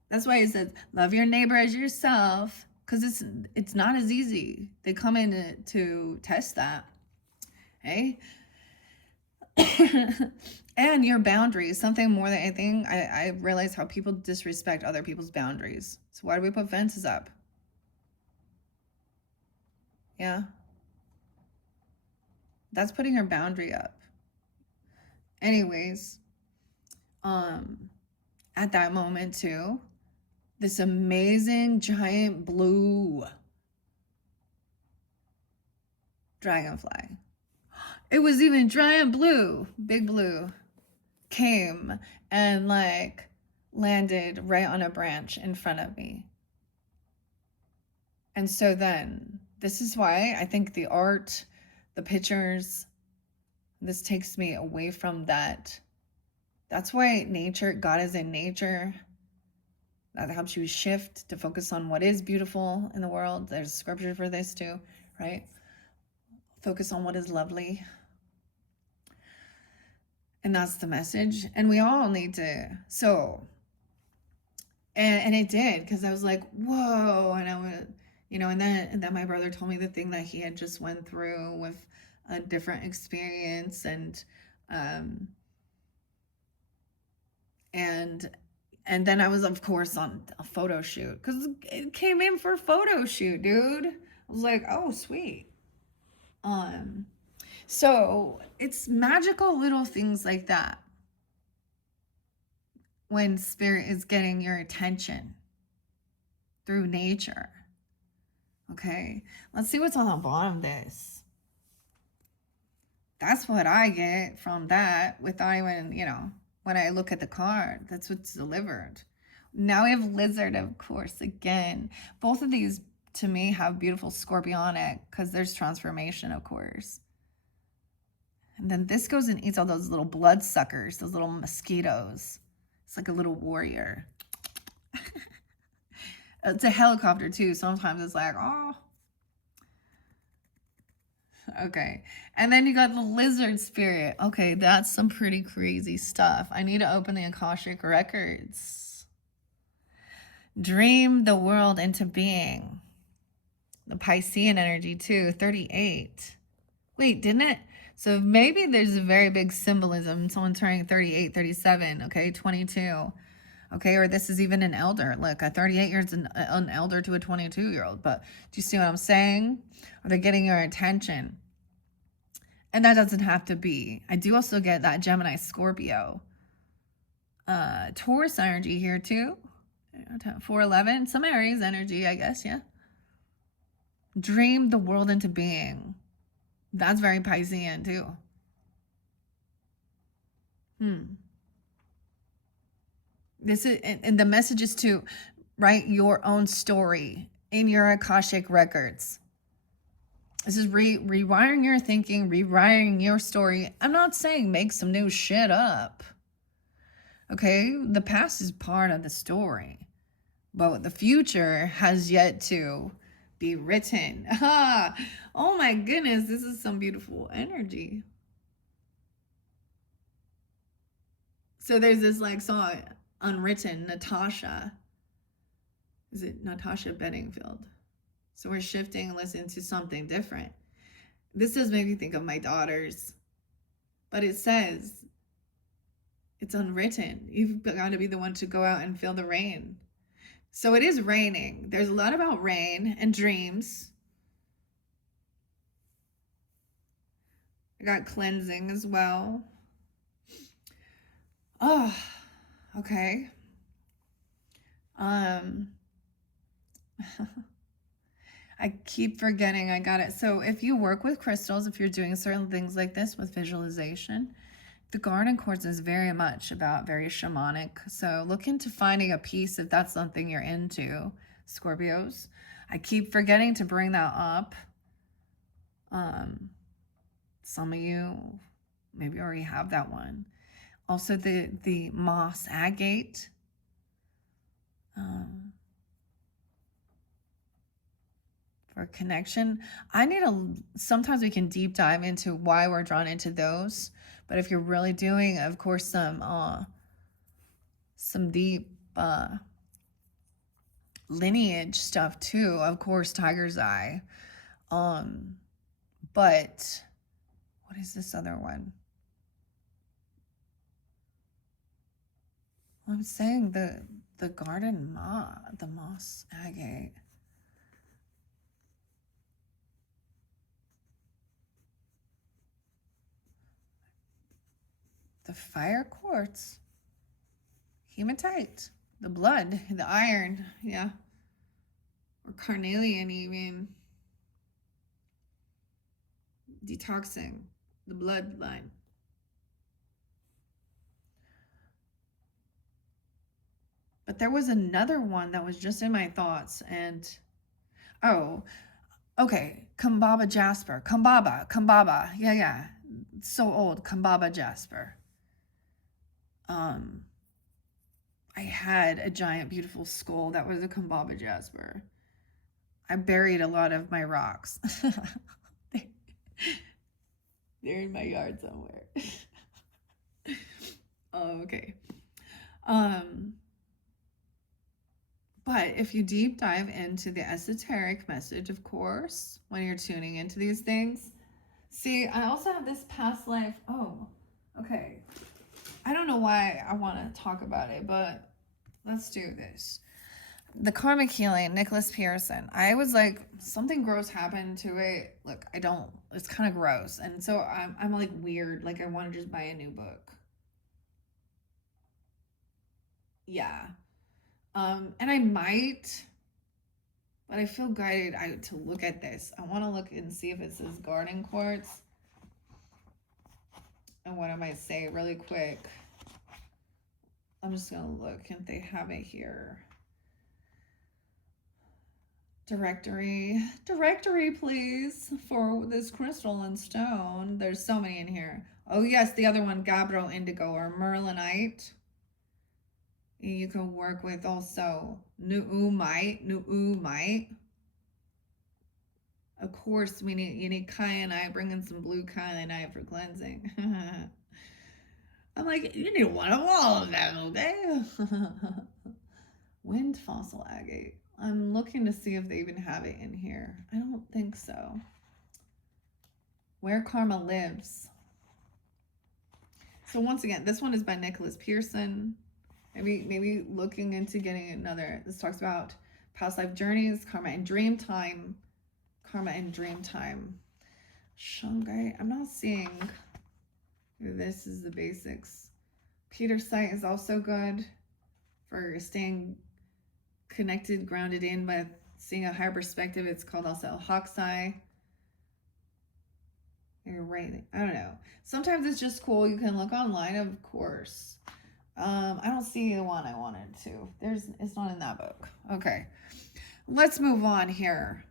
That's why he says, love your neighbor as yourself, because it's not as easy. They come in to test that. Hey? And your boundaries, something more than anything. I realize how people disrespect other people's boundaries. So why do we put fences up? Yeah. That's putting her boundary up. Anyways, at that moment too, this amazing giant blue dragonfly. It was even giant blue, big blue, came and like landed right on a branch in front of me. And so then, this is why I think the art, the pictures, this takes me away from that. That's why nature, God is in nature. That helps you shift to focus on what is beautiful in the world. There's scripture for this too, right? Focus on what is lovely. And that's the message. And we all need to. So, and it did, because I was like, whoa. And I was, and then my brother told me the thing that he had just went through with a different experience. And then I was, of course, on a photo shoot, because it came in for a photo shoot, dude. I was like, oh, sweet. So it's magical little things like that when spirit is getting your attention through nature. Okay, let's see what's on the bottom of this. That's what I get from that without even, when I look at the card, that's what's delivered. Now we have lizard, of course, again. Both of these, to me, have beautiful scorpionic, because there's transformation, of course. And then this goes and eats all those little blood suckers, those little mosquitoes. It's like a little warrior. It's a helicopter, too. Sometimes it's like, oh. Okay. And then you got the lizard spirit. Okay, that's some pretty crazy stuff. I need to open the Akashic records. Dream the world into being. The Piscean energy, too. 38. Wait, didn't it? So maybe there's a very big symbolism. Someone turning 38, 37, okay, 22. Okay, or this is even an elder. Look, a 38 years an elder to a 22-year-old. But do you see what I'm saying? Or they're getting your attention. And that doesn't have to be. I do also get that Gemini, Scorpio. Taurus energy here too. 411. Some Aries energy, I guess, yeah. Dream the world into being. That's very Piscean too. This is, and the message is to write your own story in your Akashic records. This is rewiring your thinking, rewriting your story. I'm not saying make some new shit up. Okay? The past is part of the story. But the future has yet to be written. Oh my goodness, this is some beautiful energy. So there's this like song, Unwritten, Natasha. Is it Natasha Bedingfield? So we're shifting and listening to something different. This does make me think of my daughters. But it says, it's unwritten. You've got to be the one to go out and feel the rain. So it is raining. There's a lot about rain and dreams. I got cleansing as well. Okay. I keep forgetting I got it. So if you work with crystals, if you're doing certain things like this with visualization, the Garden Quartz is very much about very shamanic. So look into finding a piece if that's something you're into, Scorpios. I keep forgetting to bring that up. Some of you maybe already have that one. Also the moss agate. For connection. Sometimes we can deep dive into why we're drawn into those. But if you're really doing, of course, some deep lineage stuff too, of course, tiger's eye. But what is this other one? I'm saying the the moss agate. The fire quartz, hematite, the blood, the iron, yeah, or carnelian even. Detoxing the bloodline. But there was another one that was just in my thoughts, and oh, okay, Kambaba Jasper, Kambaba, yeah, it's so old, Kambaba Jasper. I had a giant, beautiful skull that was a Kambaba Jasper. I buried a lot of my rocks. They're in my yard somewhere. Oh, okay. But if you deep dive into the esoteric message, of course, when you're tuning into these things, see, I also have this past life. Oh, okay. I don't know why I want to talk about it, but let's do this. The karmic healing, Nicholas Pearson. I was like, something gross happened to it. Look, it's kind of gross. And so I'm like weird. Like I want to just buy a new book. Yeah. And I might, but I feel guided to look at this. I want to look and see if it says garden quartz. And what I might say really quick. I'm just going to look if they have it here. Directory, please, for this crystal and stone. There's so many in here. Oh, yes, the other one, Gabbro Indigo or Merlinite. You can work with also Nu'umite. Of course, you need kyanite. Bring in some blue kyanite for cleansing. I'm like, you need one of all of them, okay? Wind fossil agate. I'm looking to see if they even have it in here. I don't think so. Where Karma Lives. So once again, this one is by Nicholas Pearson. Maybe looking into getting another. This talks about past life journeys, karma and dream time. Shungite. I'm not seeing. This is the basics. Peter site is also good for staying connected, grounded in, but seeing a higher perspective. It's called also Hoxai. You're right. I don't know. Sometimes it's just cool. You can look online, of course. I don't see the one I wanted to. It's not in that book. Okay. Let's move on here.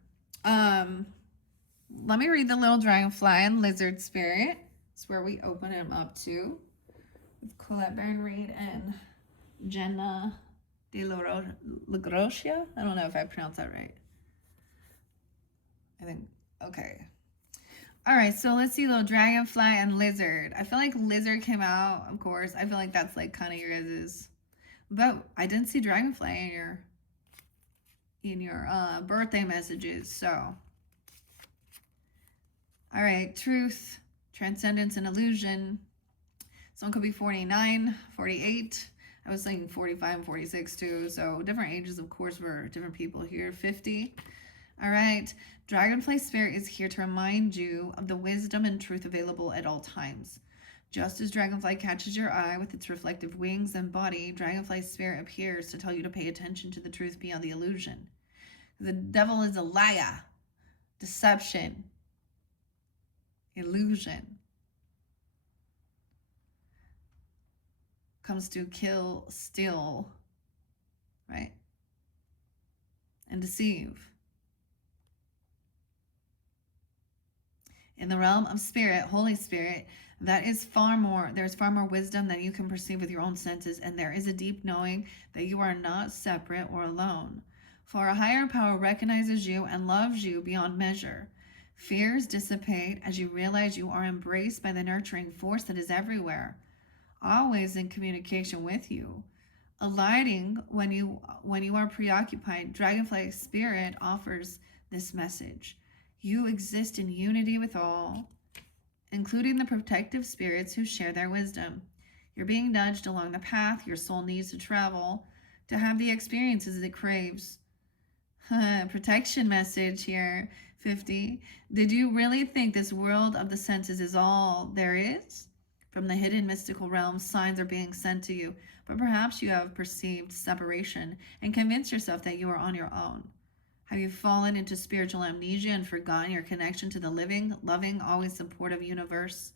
Let me read the little dragonfly and lizard spirit. It's where we open him up to. With Colette Baron Reed and Jenna de LaGrocia. I don't know if I pronounced that right. I think, okay. All right, so let's see, little dragonfly and lizard. I feel like lizard came out, of course. I feel like that's like kind of your guys's. But I didn't see dragonfly in your birthday messages, so. All right, truth, transcendence, and illusion. Someone could be 49, 48. I was thinking 45 and 46 too. So different ages, of course, for different people here. 50. All right. Dragonfly Spirit is here to remind you of the wisdom and truth available at all times. Just as dragonfly catches your eye with its reflective wings and body, dragonfly spirit appears to tell you to pay attention to the truth beyond the illusion. The devil is a liar, deception, illusion. Comes to kill, steal, right? And deceive. In the realm of spirit, Holy Spirit, there's far more wisdom than you can perceive with your own senses, and there is a deep knowing that you are not separate or alone. For a higher power recognizes you and loves you beyond measure. Fears dissipate as you realize you are embraced by the nurturing force that is everywhere, always in communication with you. Alighting when you are preoccupied, Dragonfly Spirit offers this message. You exist in unity with all, including the protective spirits who share their wisdom. You're being nudged along the path your soul needs to travel to have the experiences it craves. Protection message here, 50. Did you really think this world of the senses is all there is? From the hidden mystical realm, signs are being sent to you, but perhaps you have perceived separation and convinced yourself that you are on your own. Have you fallen into spiritual amnesia and forgotten your connection to the living, loving, always supportive universe?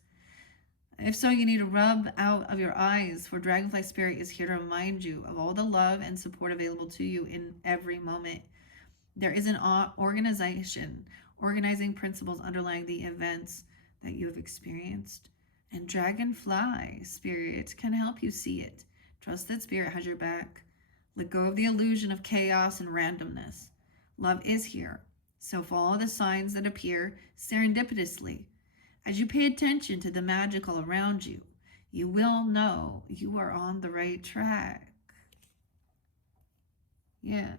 If so, you need to rub out of your eyes, for Dragonfly Spirit is here to remind you of all the love and support available to you in every moment. There is an organizing principles underlying the events that you have experienced. And Dragonfly Spirit can help you see it. Trust that Spirit has your back. Let go of the illusion of chaos and randomness. Love is here, so follow the signs that appear serendipitously. As you pay attention to the magical around you, you will know you are on the right track. Yeah.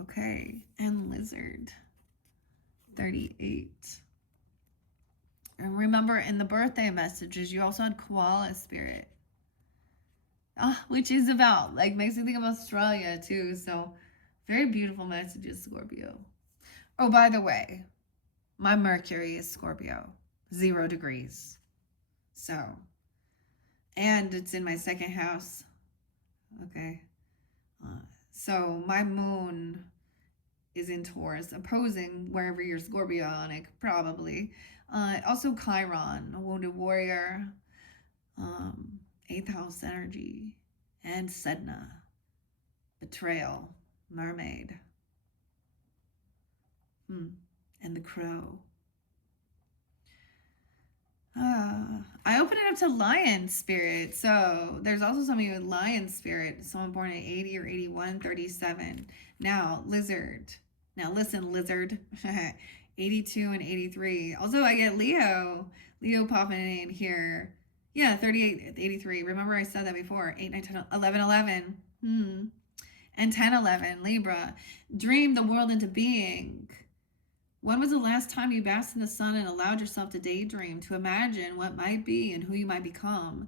Okay, and Lizard, 38. And remember, in the birthday messages, you also had Koala Spirit. Which is about, makes me think of Australia too. So, very beautiful messages, Scorpio. Oh, by the way, my Mercury is Scorpio, 0 degrees. So, and it's in my second house. Okay. So, my moon is in Taurus, opposing wherever you're Scorpionic, probably. Also, Chiron, a wounded warrior. 8th house energy, and Sedna, betrayal, mermaid, and the crow. I open it up to lion spirit. So there's also somebody with lion spirit, someone born in 80 or 81, 37. Now, lizard. Now listen, lizard. 82 and 83. Also, I get Leo popping in here. Yeah, 38, 83. Remember I said that before. 8, 9, 10, 11, 11. And 10, 11, Libra. Dream the world into being. When was the last time you basked in the sun and allowed yourself to daydream, to imagine what might be and who you might become?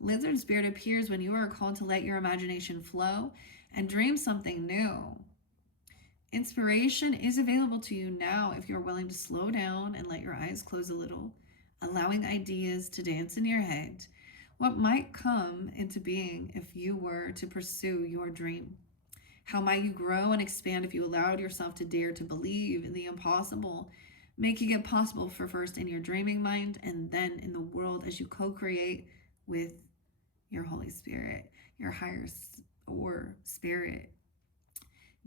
Lizard spirit appears when you are called to let your imagination flow and dream something new. Inspiration is available to you now if you're willing to slow down and let your eyes close a little, allowing ideas to dance in your head. What might come into being if you were to pursue your dream? How might you grow and expand if you allowed yourself to dare to believe in the impossible, making it possible for first in your dreaming mind and then in the world as you co-create with your Holy Spirit, your higher or spirit.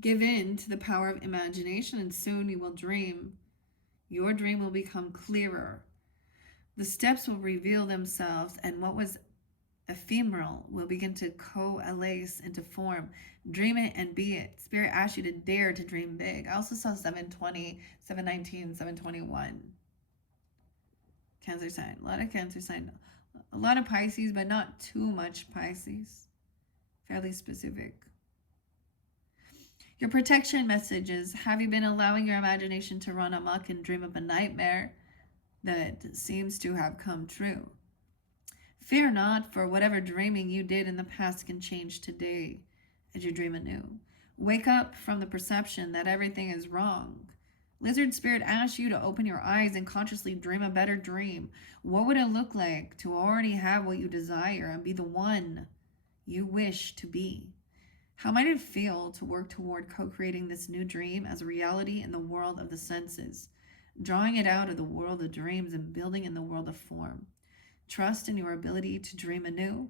Give in to the power of imagination and soon you will dream. Your dream will become clearer. The steps will reveal themselves and what was ephemeral will begin to coalesce into form. Dream it and be it. Spirit asks you to dare to dream big. I also saw 720, 719, 721. Cancer sign. A lot of Cancer sign. A lot of Pisces, but not too much Pisces. Fairly specific. Your protection messages. Have you been allowing your imagination to run amok and dream of a nightmare that seems to have come true? Fear not, for whatever dreaming you did in the past can change today as you dream anew. Wake up from the perception that everything is wrong. Lizard spirit asks you to open your eyes and consciously dream a better dream. What would it look like to already have what you desire and be the one you wish to be? How might it feel to work toward co-creating this new dream as a reality in the world of the senses, drawing it out of the world of dreams and building in the world of form? Trust in your ability to dream anew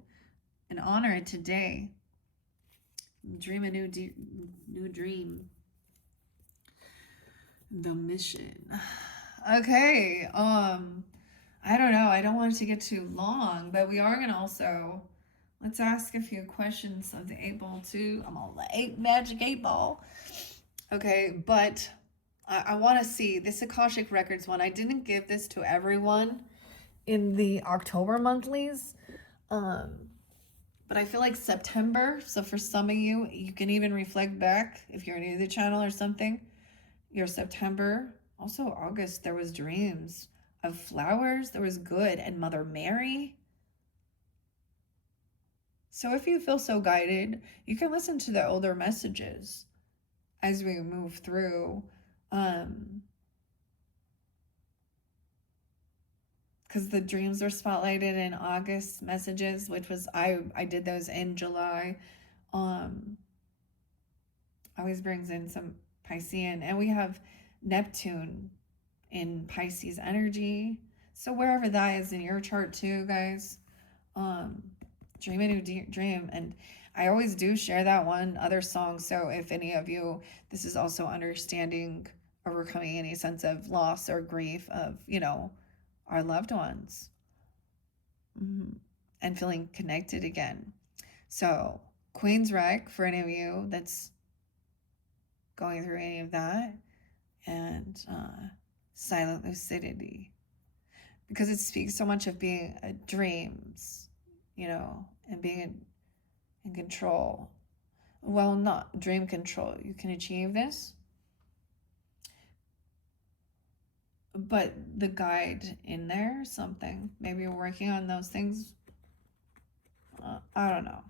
and honor it today. Dream a new dream. The mission. Okay. I don't know. I don't want it to get too long, but we are gonna also let's ask a few questions of the 8 ball too. I'm on the magic 8 ball. Okay, but I want to see this Akashic Records one. I didn't give this to everyone in the October monthlies. But I feel like September, so for some of you, you can even reflect back if you're new to the channel or something. Your September, also August, there was dreams of flowers, there was good, and Mother Mary. So if you feel so guided, you can listen to the older messages as we move through. Because the dreams were spotlighted in August messages, which was I did those in July. Always brings in some Piscean, and we have Neptune in Pisces energy. So wherever that is in your chart too, guys, dream a new dream. And I always do share that one other song. So if any of you, this is also understanding, overcoming any sense of loss or grief of, our loved ones, and feeling connected again. So Queen's Rec for any of you that's going through any of that, and Silent Lucidity, because it speaks so much of being dreams, and being in control. Well, not dream control. You can achieve this, but the guide in there, something. Maybe you're working on those things. I don't know.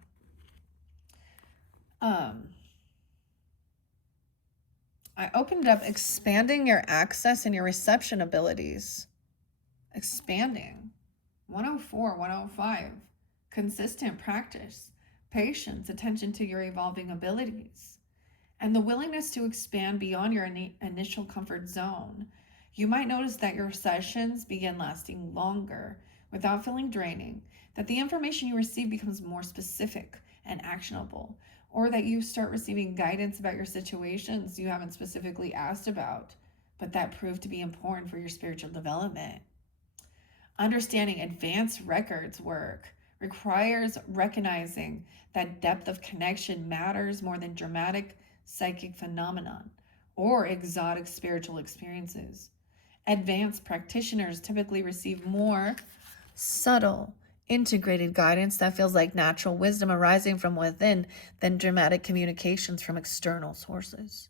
I opened up expanding your access and your reception abilities. Expanding. 104, 105. Consistent practice, patience, attention to your evolving abilities, and the willingness to expand beyond your initial comfort zone. You might notice that your sessions begin lasting longer without feeling draining, that the information you receive becomes more specific and actionable, or that you start receiving guidance about your situations you haven't specifically asked about, but that prove to be important for your spiritual development. Understanding advanced records work requires recognizing that depth of connection matters more than dramatic psychic phenomenon or exotic spiritual experiences. Advanced practitioners typically receive more subtle, integrated guidance that feels like natural wisdom arising from within than dramatic communications from external sources.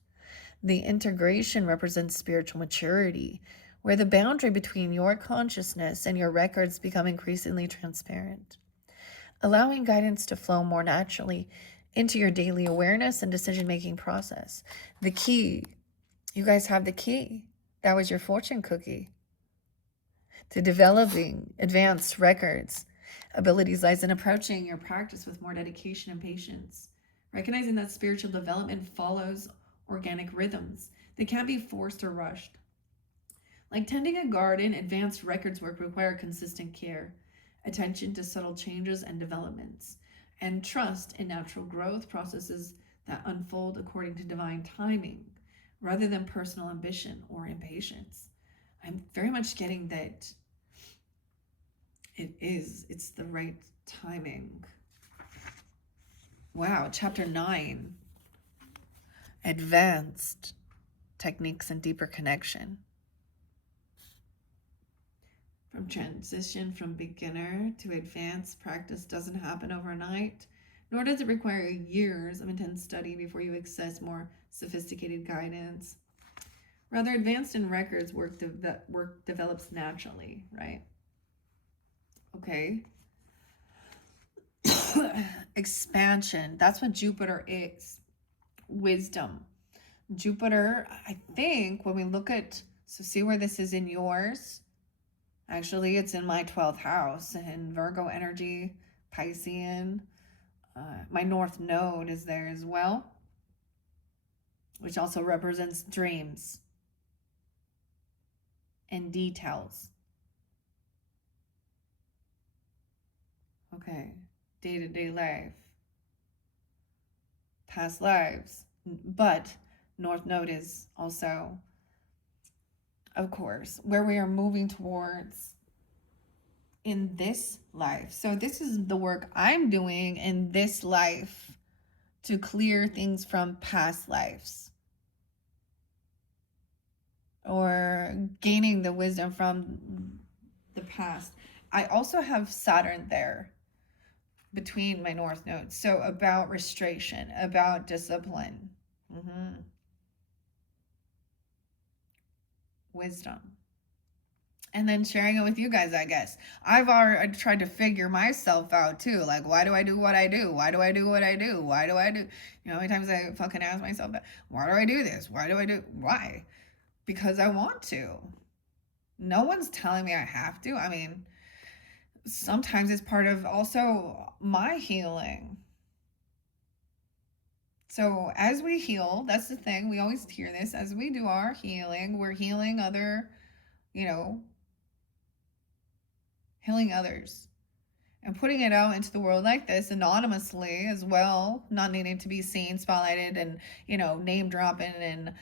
The integration represents spiritual maturity, where the boundary between your consciousness and your records become increasingly transparent, allowing guidance to flow more naturally into your daily awareness and decision-making process. The key, you guys have the key. That was your fortune cookie. To developing advanced records abilities lies in approaching your practice with more dedication and patience, recognizing that spiritual development follows organic rhythms. They can't be forced or rushed. Like tending a garden, advanced records work require consistent care, attention to subtle changes and developments, and trust in natural growth processes that unfold according to divine timing, rather than personal ambition or impatience. I'm very much getting that it's the right timing. Wow, chapter 9, advanced techniques and deeper connection. From transition from beginner to advanced practice doesn't happen overnight, nor does it require years of intense study before you access more sophisticated guidance. Rather, advanced in records work develops naturally, right? Okay. Expansion. That's what Jupiter is. Wisdom. Jupiter, I think when we look at, so see where this is in yours. Actually, it's in my 12th house and Virgo energy, Piscean. My North Node is there as well, which also represents dreams and details. Okay, day-to-day life, past lives. But North Node is also, of course, where we are moving towards in this life. So this is the work I'm doing in this life to clear things from past lives, or gaining the wisdom from the past. I also have Saturn there between my North nodes. So about restriction, about discipline, wisdom. And then sharing it with you guys, I guess. I've already tried to figure myself out too. Like, why do I do what I do? Why do I do what I do? Why do I do? You know, how many times I fucking ask myself that? Why do I do this? Why? Because I want to. No one's telling me I have to. I mean, sometimes it's part of also my healing. So as we heal, that's the thing. We always hear this. As we do our healing, we're healing other, healing others and putting it out into the world like this anonymously as well, not needing to be seen, spotlighted, and, name dropping and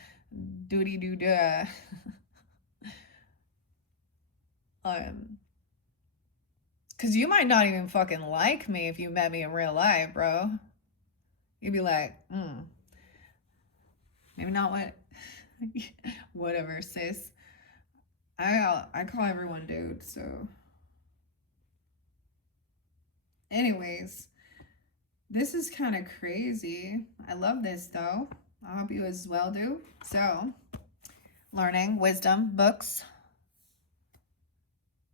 doody doo da. Because you might not even fucking like me if you met me in real life, bro. You'd be like, maybe not what, whatever, sis. I call everyone dude, so. Anyways, this is kind of crazy. I love this, though. I hope you as well do. So, learning, wisdom, books.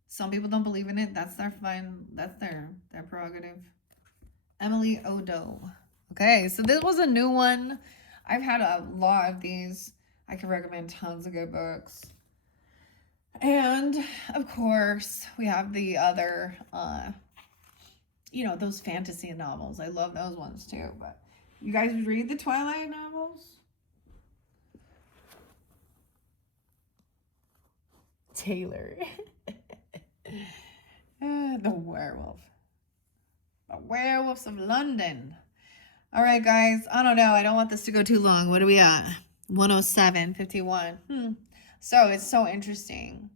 Some people don't believe in it. That's their prerogative. Emily Odo. Okay, so this was a new one. I've had a lot of these. I can recommend tons of good books. And, of course, we have the other, those fantasy novels. I love those ones, too. But you guys read the Twilight novels? Taylor. The werewolf. The Werewolves of London. All right, guys. I don't know. I don't want this to go too long. What are we at? 107:51. So it's so interesting.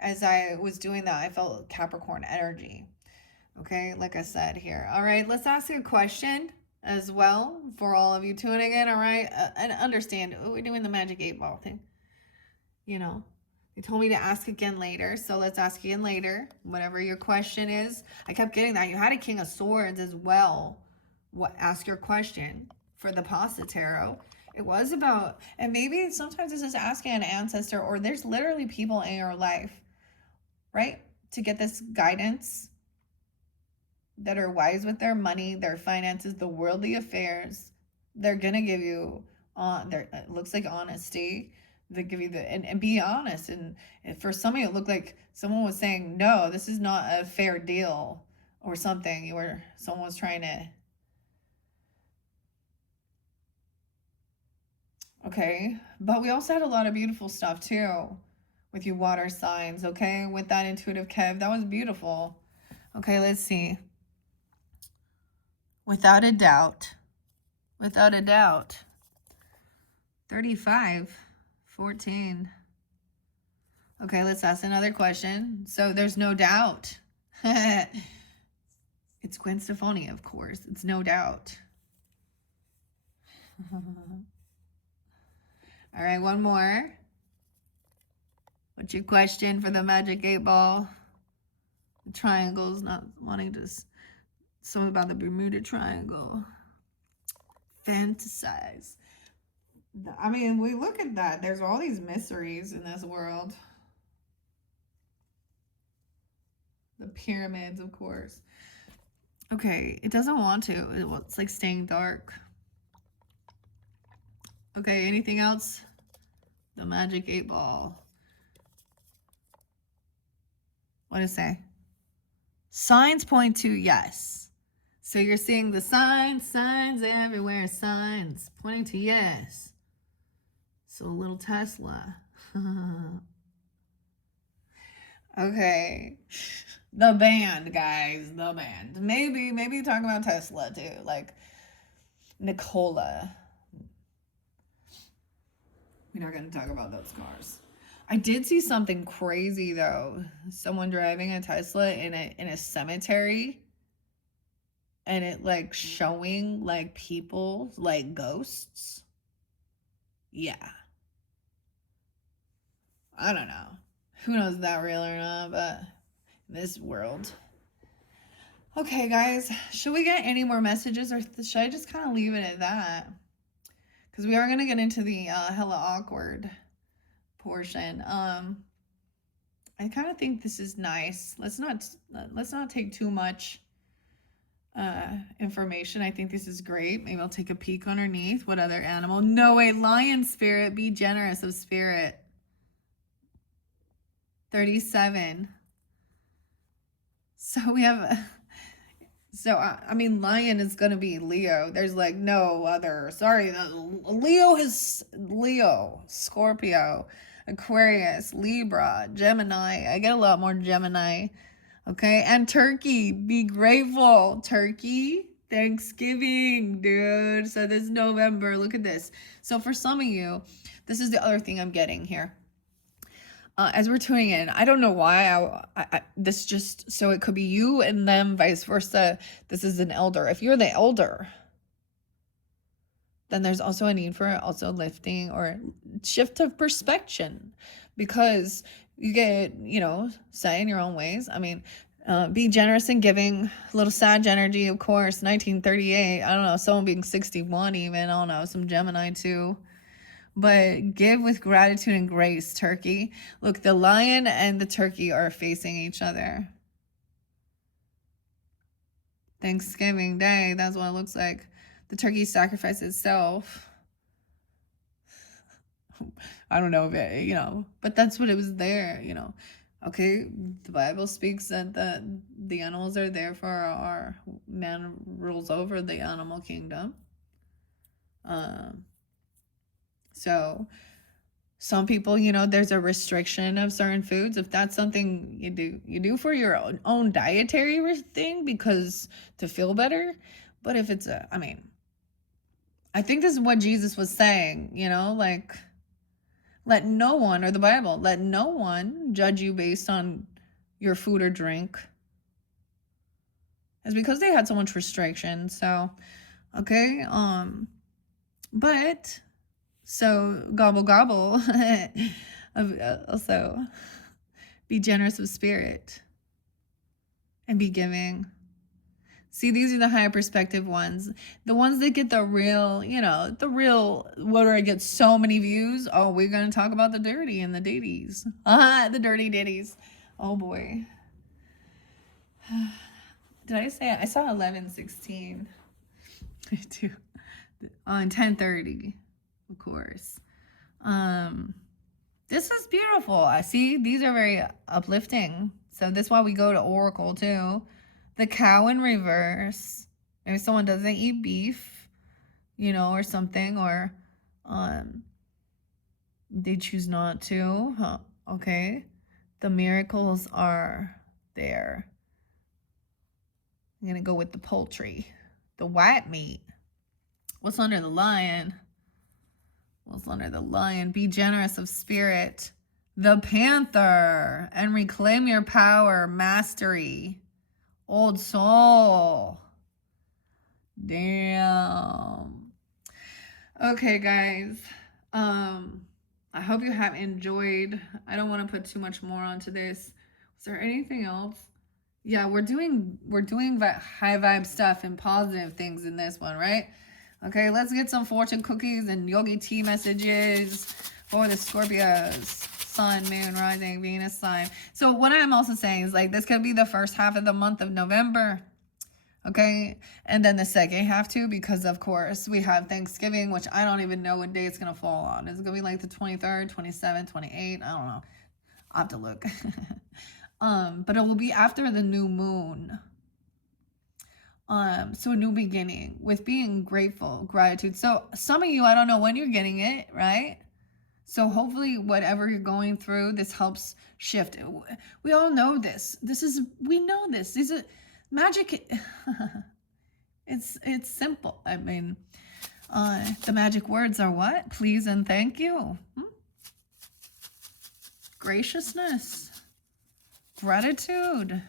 As I was doing that, I felt Capricorn energy. Okay, like I said here. All right, let's ask a question as well for all of you tuning in. All right, and understand we're doing the Magic 8 Ball thing. They told me to ask again later, so let's ask again later. Whatever your question is, I kept getting that. You had a King of Swords as well. Ask your question for the Pasta Tarot. It was about, and maybe sometimes this is asking an ancestor, or there's literally people in your life, right, to get this guidance, that are wise with their money, their finances, the worldly affairs. They're gonna give you it looks like honesty. They give you and be honest. And for some of you, it looked like someone was saying, no, this is not a fair deal or something. Someone was trying to. Okay. But we also had a lot of beautiful stuff too with you water signs. Okay. With that intuitive Kev, that was beautiful. Okay. Let's see. Without a doubt. 35:14. Okay, let's ask another question. So there's no doubt. It's Gwen Stefani, of course. It's no doubt. All right, one more. What's your question for the Magic 8 Ball? The triangles, not wanting to. Something about the Bermuda Triangle. Fantasize. I mean, we look at that. There's all these mysteries in this world. The pyramids, of course. Okay, it doesn't want to. It's like staying dark. Okay, anything else? The magic 8 ball. What does it say? Signs point to yes. So you're seeing the signs everywhere, signs pointing to yes. So a little Tesla. Okay. The band, guys, the band. Maybe talk about Tesla too, like Nikola. We're not going to talk about those cars. I did see something crazy though. Someone driving a Tesla in a cemetery, and it like showing like people like ghosts. Yeah. I don't know. Who knows if that's real or not, but in this world. Okay, guys, should we get any more messages, or should I just kind of leave it at that? Because we are going to get into the hella awkward portion. I kind of think this is nice. Let's not take too much information. I think this is great. Maybe I'll take a peek underneath. What other animal? No way. Lion spirit. Be generous of spirit. 37. So we have, I mean, lion is going to be Leo. There's like no other, sorry. Leo, Scorpio, Aquarius, Libra, Gemini. I get a lot more Gemini. Okay. And Turkey. Be grateful. Turkey. Thanksgiving, dude. So this November, look at this. So for some of you, this is the other thing I'm getting here. As we're tuning in, I don't know why this just, so it could be you and them, vice versa. This is an elder. If you're the elder, then there's also a need for also lifting or shift of perspective, because you get, set in your own ways. I mean, be generous in giving. A little Sag energy, of course. 1938. I don't know. Someone being 61 even. I don't know. Some Gemini too. But give with gratitude and grace, Turkey. Look, the lion and the turkey are facing each other. Thanksgiving Day, that's what it looks like. The turkey sacrificed itself. I don't know if it, but that's what it was there, Okay, the Bible speaks that the animals are there for our man rules over the animal kingdom. So some people, there's a restriction of certain foods. If that's something you do for your own dietary thing, because to feel better. But if it's I think this is what Jesus was saying, like, let no one, or the Bible, let no one judge you based on your food or drink. It's because they had so much restriction. So, okay. But so gobble gobble. Also, be generous of spirit and be giving. See, these are the higher perspective ones. The ones that get the real, where I get so many views. Oh, we're going to talk about the dirty and the ditties. The dirty ditties. Oh, boy. Did I say it? I saw 11:16. I do. On 10:30. Of course. This is beautiful. I see these are very uplifting. So this is why we go to Oracle too. The cow in reverse. Maybe someone doesn't eat beef, or something, or they choose not to. Huh. Okay. The miracles are there. I'm gonna go with the poultry. The white meat. What's under the lion? What's under the lion? Be generous of spirit. The panther. And reclaim your power. Mastery. Old soul. Damn. Okay, guys. I hope you have enjoyed. I don't want to put too much more onto this. Is there anything else? Yeah, we're doing high vibe stuff and positive things in this one, right? Okay, let's get some fortune cookies and yogi tea messages for the Scorpios. Sun, moon, rising, Venus sign. So what I'm also saying is, like, this could be the first half of the month of November. Okay, and then the second half too, because of course we have Thanksgiving, which I don't even know what day it's gonna fall on. It's gonna be like the 23rd, 27th, 28th. I don't know. I'll have to look. But it will be after the new moon. So a new beginning with being grateful, gratitude. So some of you, I don't know when you're getting it, right? So hopefully whatever you're going through, this helps shift. We all know this. We know this. These are magic. It's simple. I mean, the magic words are what? Please and thank you. Graciousness. Gratitude.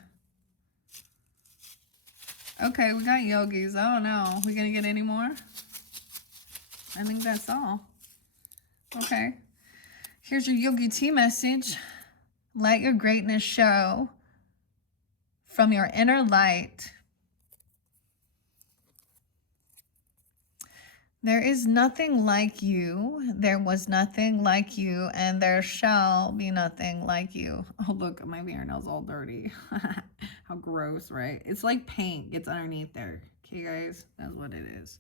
Okay, we got yogis. I don't know. We gonna get any more? I think that's all. Okay. Here's your yogi tea message. Let your greatness show from your inner light. There is nothing like you. There was nothing like you, and there shall be nothing like you. Oh, look, my fingernail's all dirty. How gross, right? It's like paint gets underneath there. Okay, guys, that's what it is.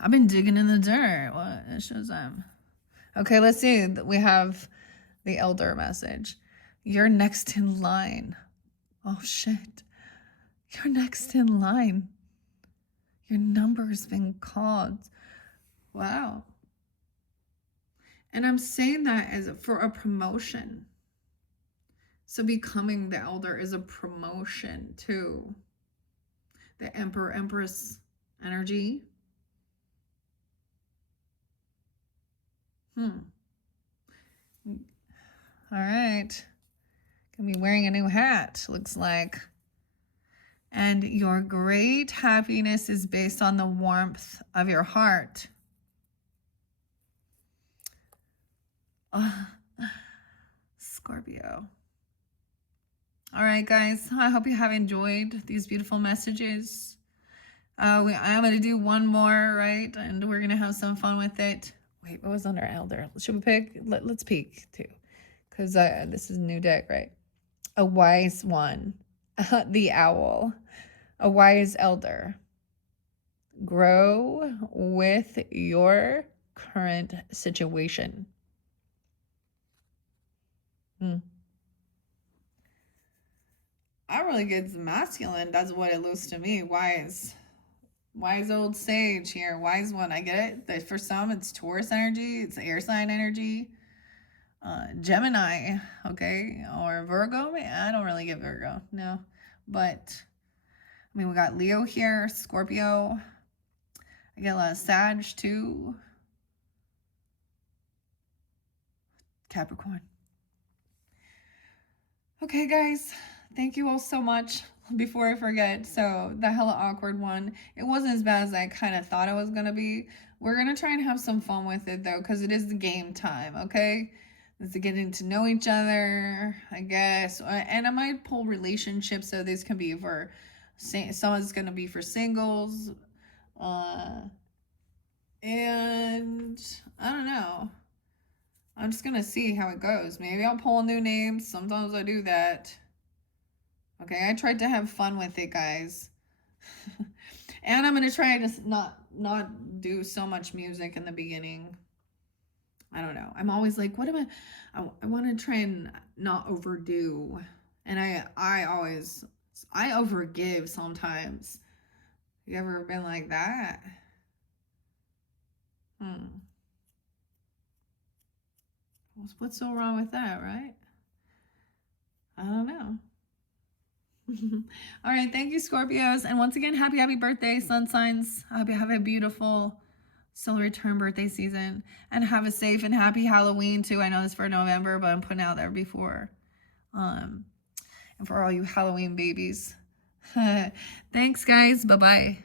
I've been digging in the dirt. What? It shows them. Okay, let's see. We have the elder message. You're next in line. Oh, shit. You're next in line. Your number's been called. Wow. And I'm saying that as for a promotion. So becoming the elder is a promotion too. The Emperor, Empress energy. All right. Gonna be wearing a new hat, looks like. And your great happiness is based on the warmth of your heart. Scorpio. All right, guys. I hope you have enjoyed these beautiful messages. I'm going to do one more, right? And we're going to have some fun with it. Wait, what was under elder? Should we pick? Let's peek, too. Because this is a new deck, right? A wise one. The owl. A wise elder. Grow with your current situation. I really get masculine. That's what it looks to me. Wise old sage here. Wise one. I get it. That for some, it's Taurus energy. It's air sign energy. Gemini, okay, or Virgo. I don't really get Virgo, no. But I mean, we got Leo here, Scorpio. I get a lot of Sag too. Capricorn. Okay, guys, thank you all so much. Before I forget, so the hella awkward one, it wasn't as bad as I kind of thought it was gonna be. We're gonna try and have some fun with it though, because it is the game time, okay? It's getting to know each other, I guess. And I might pull relationships, so this can be for someone's gonna be for singles. And I don't know. I'm just gonna see how it goes. Maybe I'll pull a new name. Sometimes I do that. Okay, I tried to have fun with it, guys. And I'm gonna try to not do so much music in the beginning. I don't know. I'm always like, what am I want to try and not overdo. And I overgive sometimes. You ever been like that? What's so wrong with that, right? I don't know. All right, thank you, Scorpios. And once again, happy birthday, sun signs. I hope you have a beautiful solar return birthday season. And have a safe and happy Halloween, too. I know it's for November, but I'm putting out there before. And for all you Halloween babies. Thanks, guys. Bye-bye.